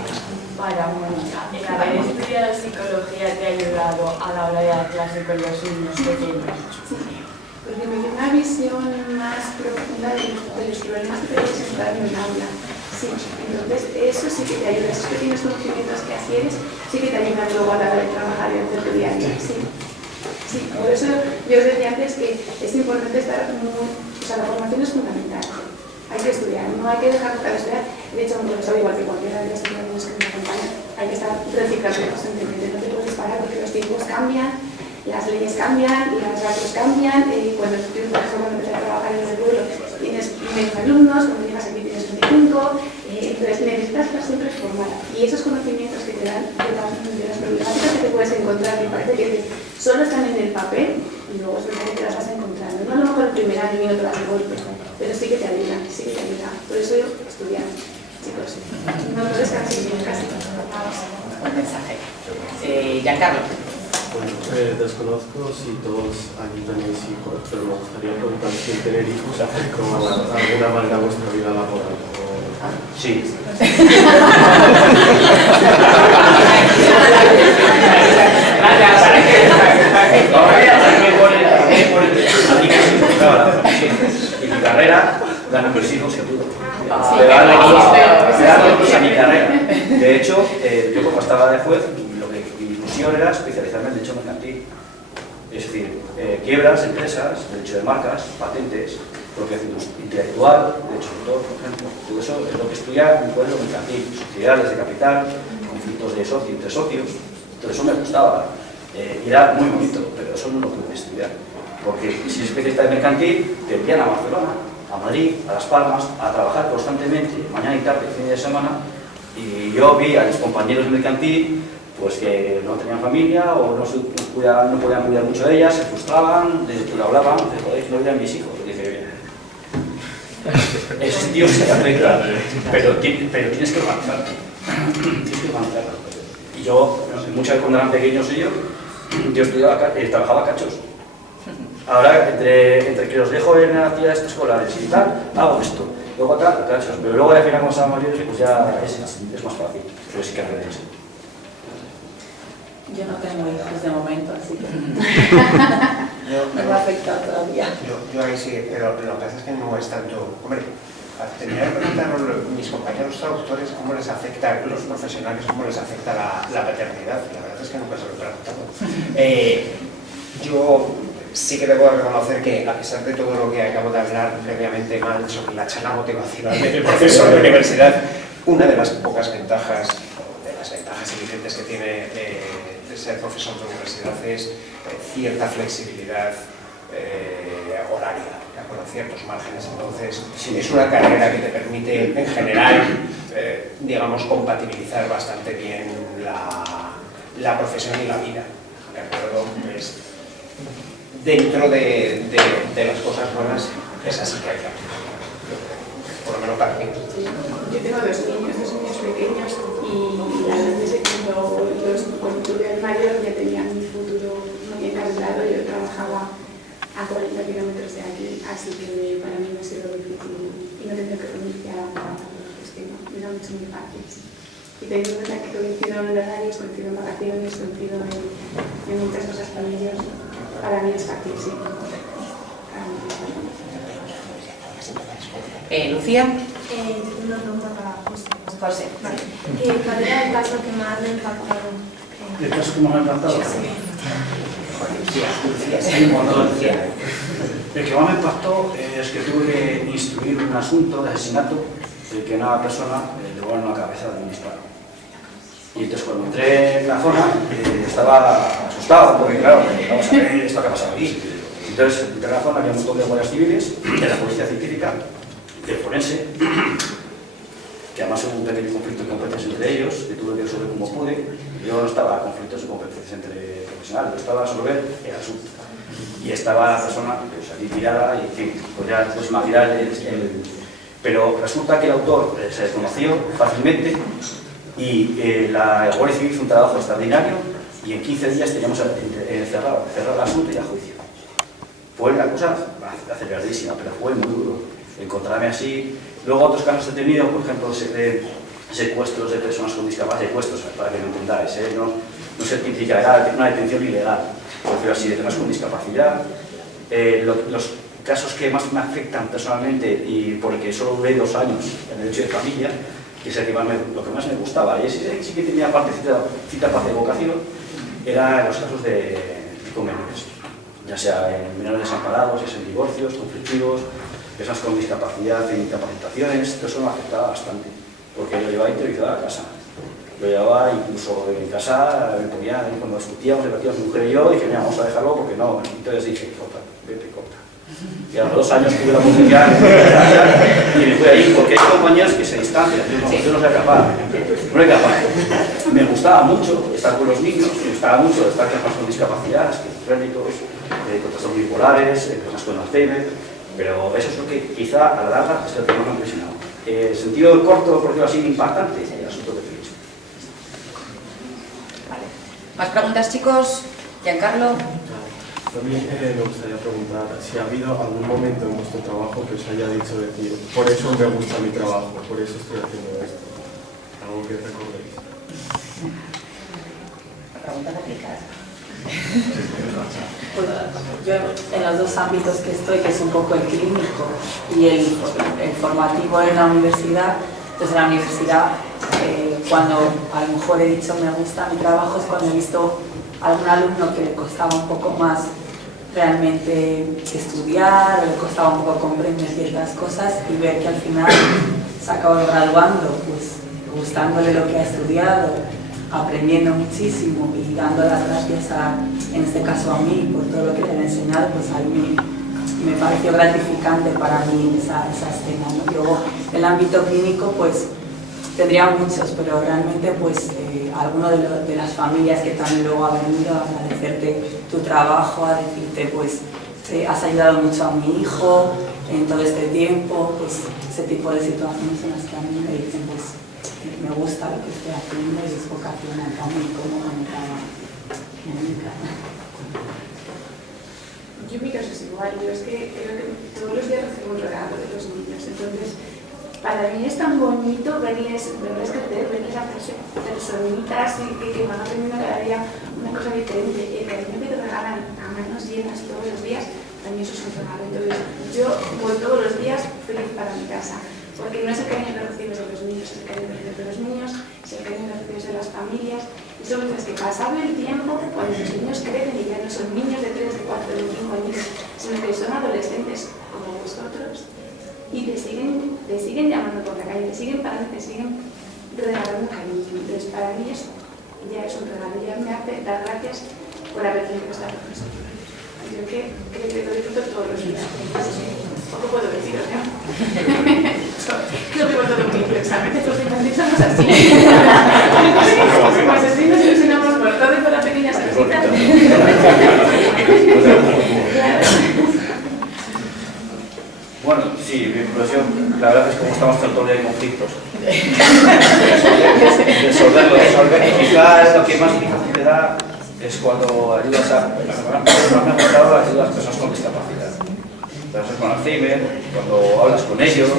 Para Mónica, ¿el haber estudiado psicología te ha ayudado a la hora de dar clase con los niños pequeños? Porque me dio una visión más profunda de los problemas que puedes encontrar en el aula. Sí, entonces eso sí que te ayuda, esos pequeños conocimientos que adquieres sí que te ayudan luego a la hora de trabajar y hacer tu día a día. Sí, por eso yo os decía antes que es importante estar la formación es fundamental. Hay que estudiar, no hay que dejar de estudiar. De hecho, un profesor, igual que cualquiera de los estudiantes que me acompañan, hay que estar reciclando constantemente. No te puedes parar porque los tiempos cambian, las leyes cambian, las ratios cambian. Cuando tú, por ejemplo, empezar a trabajar en el pueblo, tienes menos alumnos, cuando llegas aquí tienes 25, entonces necesitas estar siempre formada. Y esos conocimientos que te dan de las problemáticas que te puedes encontrar, me parece que solo están en el papel y luego es verdad que te las vas encontrando. No a lo mejor el primer año y no te las de golpe, pero sí que te ayudan, sí que te ayudan. Por eso yo estudiar, chicos, no nos descanséis en casa. Un mensaje. Giancarlo. Bueno, desconozco si todos aquí tenéis hijos, pero me gustaría preguntar si tener hijos afecta de alguna manera vuestra vida laboral. Sí. Y mi carrera gana mis hijos seguro. Me dan a mi carrera. De hecho, yo como estaba de juez, mi ilusión era especializarme en derecho mercantil. Es decir, quiebras, empresas, derecho de marcas, patentes, propiedad intelectual, derecho de autor, por ejemplo. Todo eso es lo que estudia un pueblo mercantil, sociedades de capital, conflictos de socio entre socios. Todo eso me gustaba. Y era muy bonito, pero eso no lo pude estudiar. Porque si eres especialista de mercantil, te envían a Barcelona, a Madrid, a Las Palmas, a trabajar constantemente, mañana y tarde, fin de semana. Y yo vi a mis compañeros de mercantil pues que no tenían familia o no podían cuidar mucho de ellas, se frustraban, desde que lo hablaban, de joder, no eran mis hijos. Y dije, esos tíos se te afectan, pero tienes que organizarte. Y yo, muchas veces cuando eran pequeños ellos, yo trabajaba cachos. Ahora, entre que los dejo en actividades escolares y tal, hago esto. Luego tal, cachos. Pero luego al final cuando estaban mayores, pues ya es más fácil. Pero sí que arreglas. Yo no tengo hijos de momento, así que no me ha afectado todavía. Yo ahí sí, pero lo que pasa es que no es tanto... Hombre, Tendría que preguntar a mis compañeros traductores cómo les afecta, los profesionales, cómo les afecta la paternidad. La verdad es que nunca se lo he preguntado. Yo sí que debo reconocer que, a pesar de todo lo que acabo de hablar previamente mal sobre la charla motivacional del profesor de universidad, una de las pocas ventajas, de las ventajas evidentes que tiene ser profesor de universidad es cierta flexibilidad horaria, con ciertos márgenes. Entonces, es una carrera que te permite, en general, digamos, compatibilizar bastante bien la profesión y la vida. ¿De acuerdo? Pues, dentro de las cosas buenas, es así que hay que hacer. Por lo menos para mí. Yo tengo dos niños pequeños, y la verdad es que cuando tuve al mayor ya tenía mi futuro muy encarrilado. Yo trabajaba a 40 kilómetros de aquí, así que para mí no ha sido difícil y no tengo que renunciar a trabajar, es que no, me da mucho muy fácil. Sí. Y teniendo en cuenta que coincido en horarios, coincido en vacaciones, coincido en muchas cosas familiares, para mí es fácil, sí. Lucía. Una pregunta para José. José. Vale. ¿Cuál era el caso que más le impactó? ¿El caso que más me ha impactado? El que más me impactó es que tuve que instruir un asunto de asesinato de que una persona le volaron la cabeza de un disparo. Y entonces cuando entré en la zona estaba asustado porque claro, vamos a ver esto que ha pasado aquí. Entonces entré en la zona, había un montón de guardias civiles, de la policía científica, del forense, que además hubo un pequeño conflicto de competencias entre ellos, que tuve que resolver como pude. Yo no estaba a conflictos de competencias entre profesionales, yo estaba a resolver el asunto. Y estaba la persona pues, allí tirada y en fin, podría pues, imaginar pero resulta que el autor se desconoció fácilmente y la Guardia Civil hizo un trabajo extraordinario y en 15 días teníamos cerrar el asunto y a juicio. Fue una cosa aceleradísima, pero fue muy duro encontrarme así. Luego otros casos he tenido, por ejemplo, secuestros de personas con discapacidad, secuestros, para que lo entendáis, no se tipifica una detención ilegal, por decirlo así, de personas con discapacidad. Los casos que más me afectan personalmente, y porque solo duré 2 años en el derecho de familia, que es lo que más me gustaba, y sí que tenía parte cierta parte de vocación, eran los casos de convenios, ya sea en menores desamparados, ya sea en divorcios, conflictivos, personas con discapacidad, en incapacitaciones. Todo eso me afectaba bastante, porque lo llevaba interiorizado a casa. Lo llevaba incluso en mi casa, cuando discutíamos, debatíamos mi mujer y yo, dije, mira, vamos a dejarlo porque no. Entonces dije, corta, vete, corta. Y a los 2 años tuve la oportunidad y me fui ahí, porque hay compañeros que se distancian. Yo no soy capaz, no soy capaz. Me gustaba mucho estar con los niños, me gustaba mucho estar con personas con discapacidad, esquizofrénicos, con trastornos bipolares, personas con Alzheimer, pero eso es lo que quizá a la larga es lo que más me ha impresionado. El sentido corto, por decirlo así, impactante, el asunto de Feliz. Vale. ¿Más preguntas, chicos? Giancarlo. También me gustaría preguntar si ha habido algún momento en vuestro trabajo que os haya dicho decir, por eso me gusta mi trabajo, por eso estoy haciendo esto. Algo que recordéis. Pregunta complicada. Pues yo en los 2 ámbitos que estoy, que es un poco el clínico y el formativo en la universidad, pues en la universidad cuando a lo mejor he dicho me gusta mi trabajo es cuando he visto a algún alumno que le costaba un poco más realmente estudiar, o le costaba un poco comprender ciertas cosas y ver que al final se ha acabado graduando, pues gustándole lo que ha estudiado, aprendiendo muchísimo y dando las gracias en este caso a mí por todo lo que te he enseñado, pues a mí me pareció gratificante para mí esa escena, ¿no? Luego, el ámbito clínico, pues tendría muchos, pero realmente pues alguno de las familias que también luego ha venido a agradecerte tu trabajo, a decirte pues has ayudado mucho a mi hijo en todo este tiempo, pues ese tipo de situaciones en las que a mí me dicen pues me gusta lo que estoy haciendo y es vocacional también como comentaba Mónica. Yo en mi caso es igual, yo es que creo que todos los días recibo un regalo de los niños, entonces para mí es tan bonito verles crecer, verles hacerse personitas que van aprendiendo cada día una cosa diferente, y el cariño que te regalan a manos llenas todos los días, para mí eso es un regalo. Entonces yo voy todos los días feliz para mi casa. porque no es el cariño que recibes de los niños, es el cariño que recibes de los niños, es el cariño que recibes de las familias. Y son cosas que pasado el tiempo, cuando los niños crecen y ya no son niños de 3, de 4, de 5 años, sino que son adolescentes como vosotros, y te siguen llamando por la calle, te siguen parando, te siguen regalando cariño. Entonces, para mí eso ya es un regalo, ya me hace dar gracias por haber tenido esta profesora. Yo creo que lo disfruto todos los días. Poco puedo deciros, ¿no? Creo que todo muy interesante, los infantiles somos así. Pues así nos ilusionamos por todo y por las pequeñas cositas. Bueno, sí, mi impresión, la verdad es que como estamos todo el día en conflictos. Resolver. Y quizás lo que más difícil te da es cuando ayudas a... me ha gustado ayudar a las personas con discapacidad. Personas con Alzheimer, cuando hablas con ellos,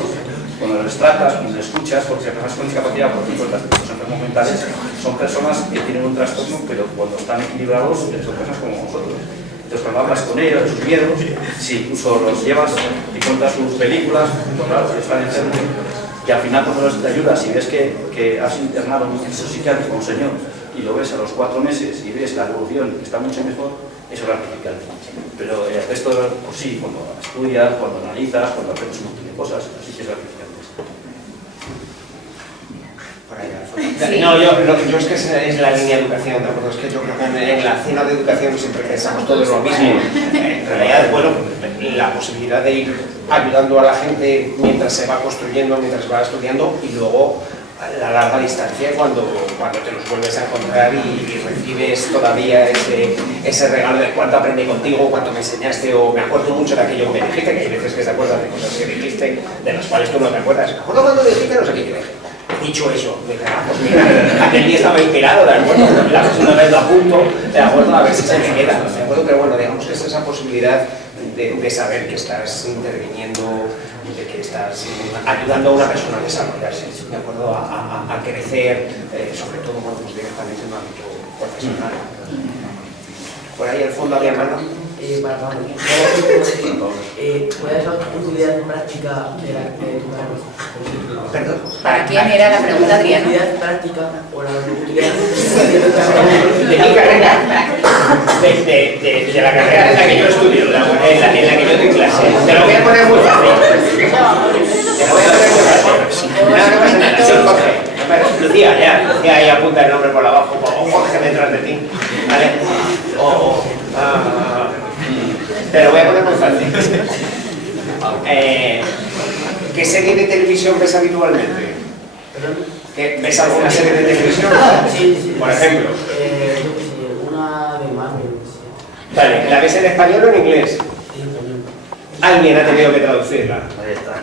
cuando les tratas, cuando les escuchas, porque las personas con discapacidad, por ejemplo, las enfermos mentales, son personas que tienen un trastorno, pero cuando están equilibrados son personas como nosotros. Entonces, cuando hablas con ellos de sus miedos, si incluso los llevas y cuentas sus películas, claro, están enfermos, y al final cuando les ayudas y ves que has internado en un centro psiquiátrico a un señor y lo ves a los 4 meses y ves la evolución, que está mucho mejor, eso es gratificante. Pero el resto, pues sí, cuando estudias, cuando analizas, cuando aprendes un montón de cosas, así que es gratificante. Sí. No, yo es que es la línea de educación, ¿de acuerdo? Es que yo creo que en la cena de educación siempre pensamos todos lo mismo. En realidad, bueno, la posibilidad de ir ayudando a la gente mientras se va construyendo, mientras va estudiando, y luego a la larga distancia cuando te los vuelves a encontrar y recibes todavía ese regalo de cuánto aprendí contigo, cuánto me enseñaste, o me acuerdo mucho de aquello que me dijiste, que hay veces que te acuerdas de cosas que dijiste, de las cuales tú no te acuerdas. Me acuerdo cuando dijiste no sé qué dije. Dicho eso, me pues mira, aquel día estaba inspirado, ¿de acuerdo? La próxima vez lo apunto, ¿de acuerdo? A ver si se me queda, ¿de acuerdo? Pero bueno, digamos que es esa posibilidad de saber que estás interviniendo, de que estás ayudando a una persona a desarrollarse, ¿de acuerdo? A crecer, sobre todo, bueno, pues directamente en un ámbito profesional. Por ahí al fondo había mano. Para Pablo, ¿puedes dar tu idea práctica de tu carrera? Perdón. ¿Para quién era la pregunta, Adriano? ¿La utilidad práctica o la utilidad de mi carrera? De la carrera en la que yo estudio, en la que yo doy clase. Te lo voy a poner muy fácil. Te lo voy a poner muy fácil. No pasa nada, soy Jorge. Lucía, ya ahí apunta el nombre por abajo, o Jorge detrás de ti, ¿vale? Te lo voy a poner muy fácil. ¿Qué serie de televisión ves habitualmente? ¿Ves alguna serie de televisión? Sí. Por ejemplo. Una de Marvel. Vale, ¿la ves en español o en inglés? Alguien ha tenido que traducirla. Ahí está.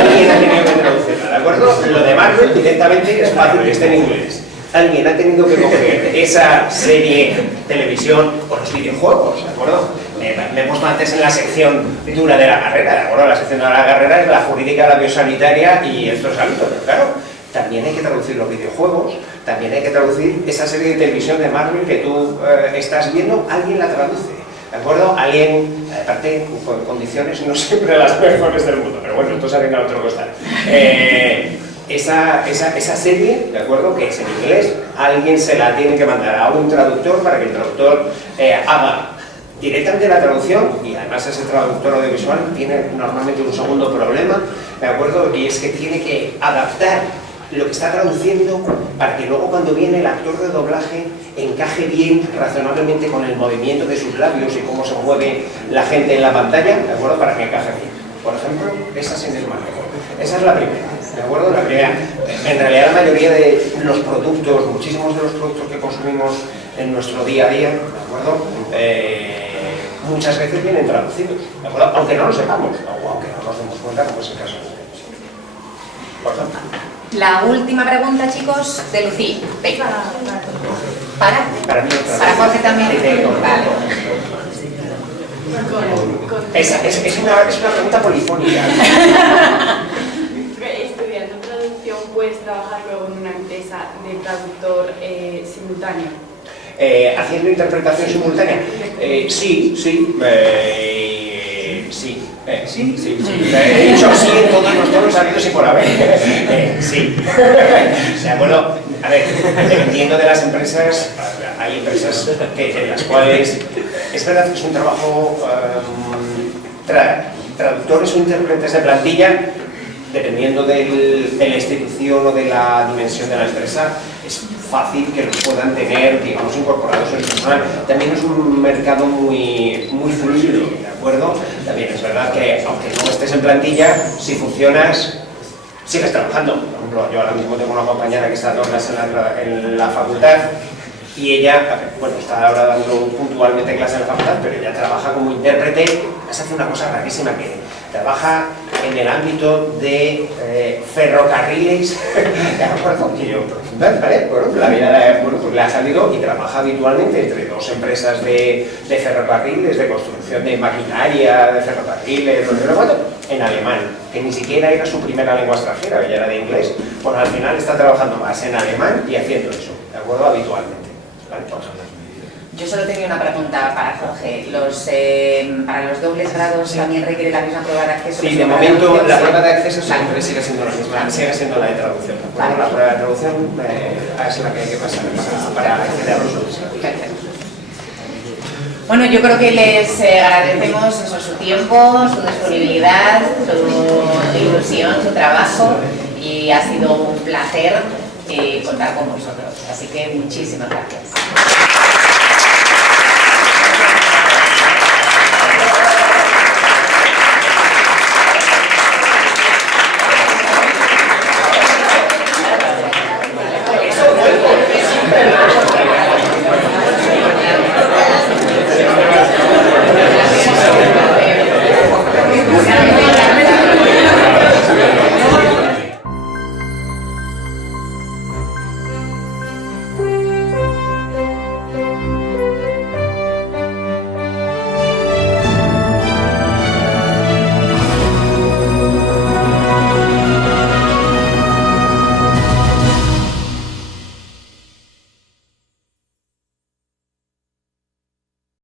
Alguien ha tenido que traducirla, ¿de acuerdo? Lo de Marvel directamente es fácil, está en inglés. Alguien ha tenido que coger esa serie, televisión o los videojuegos, ¿de acuerdo? Me he puesto antes en la sección dura de la carrera, ¿de acuerdo? La sección dura de la carrera es la jurídica, la biosanitaria y estos ámbitos, pero claro, también hay que traducir los videojuegos, también hay que traducir esa serie de televisión de Marvel que tú estás viendo, alguien la traduce, ¿de acuerdo? Alguien, aparte, con condiciones no siempre las mejores del mundo, pero bueno, esto se venga a otro costal. Esa serie, ¿de acuerdo?, que es en inglés, alguien se la tiene que mandar a un traductor para que el traductor haga directamente la traducción, y además ese traductor audiovisual tiene normalmente un segundo problema, ¿de acuerdo?, y es que tiene que adaptar lo que está traduciendo para que luego cuando viene el actor de doblaje encaje bien, razonablemente, con el movimiento de sus labios y cómo se mueve la gente en la pantalla, ¿de acuerdo?, para que encaje bien. Por ejemplo, esa es en el manejo. Esa es la primera, ¿de acuerdo? La primera. En realidad la mayoría de los productos, muchísimos de los productos que consumimos en nuestro día a día, ¿de acuerdo?, muchas veces vienen traducidos, ¿de acuerdo?, aunque no lo sepamos, o aunque no nos demos cuenta, como es el caso de la televisión. Por ejemplo. La última pregunta, chicos, de Lucía. Venga. Para mí para Jorge también. Vale. Es una pregunta polifónica. Estudiando traducción, ¿puedes trabajar luego en una empresa de traductor simultáneo? ¿¿Haciendo interpretación simultánea? Sí. Sí. He dicho sí en todos los tonos habidos y por haber. Sí. O sea, bueno, a ver, dependiendo de las empresas, hay empresas en las cuales es verdad que es un trabajo traductores o intérpretes de plantilla, dependiendo de la institución o de la dimensión de la empresa, es fácil que los puedan tener, digamos, incorporados en el personal. También es un mercado muy fluido, ¿de acuerdo? También es verdad que, aunque no estés en plantilla, si funcionas, sigues trabajando. Por ejemplo, yo ahora mismo tengo una compañera que está dando clases en la facultad y ella, bueno, está ahora dando puntualmente clases en la facultad, pero ella trabaja como intérprete. Se hace una cosa rarísima, que trabaja en el ámbito de ferrocarriles. ¿De acuerdo? Que yo, ¿vale? Bueno, la vida pues le ha salido y trabaja habitualmente entre dos empresas de ferrocarriles, de construcción de maquinaria de ferrocarriles, en alemán, que ni siquiera era su primera lengua extranjera, ella era de inglés. Bueno, al final está trabajando más en alemán y haciendo eso, ¿de acuerdo? Habitualmente. ¿Vale? Yo solo tenía una pregunta para Jorge. Para los dobles grados también requiere la misma prueba de acceso. Sí, de momento la prueba de acceso siempre sigue siendo la misma, sigue siendo la de traducción. Bueno, la prueba de traducción es la que hay que pasar para acceder a los dobles. Perfecto. Bueno, yo creo que les agradecemos su tiempo, su disponibilidad, su ilusión, su trabajo, y ha sido un placer contar con vosotros. Así que muchísimas gracias.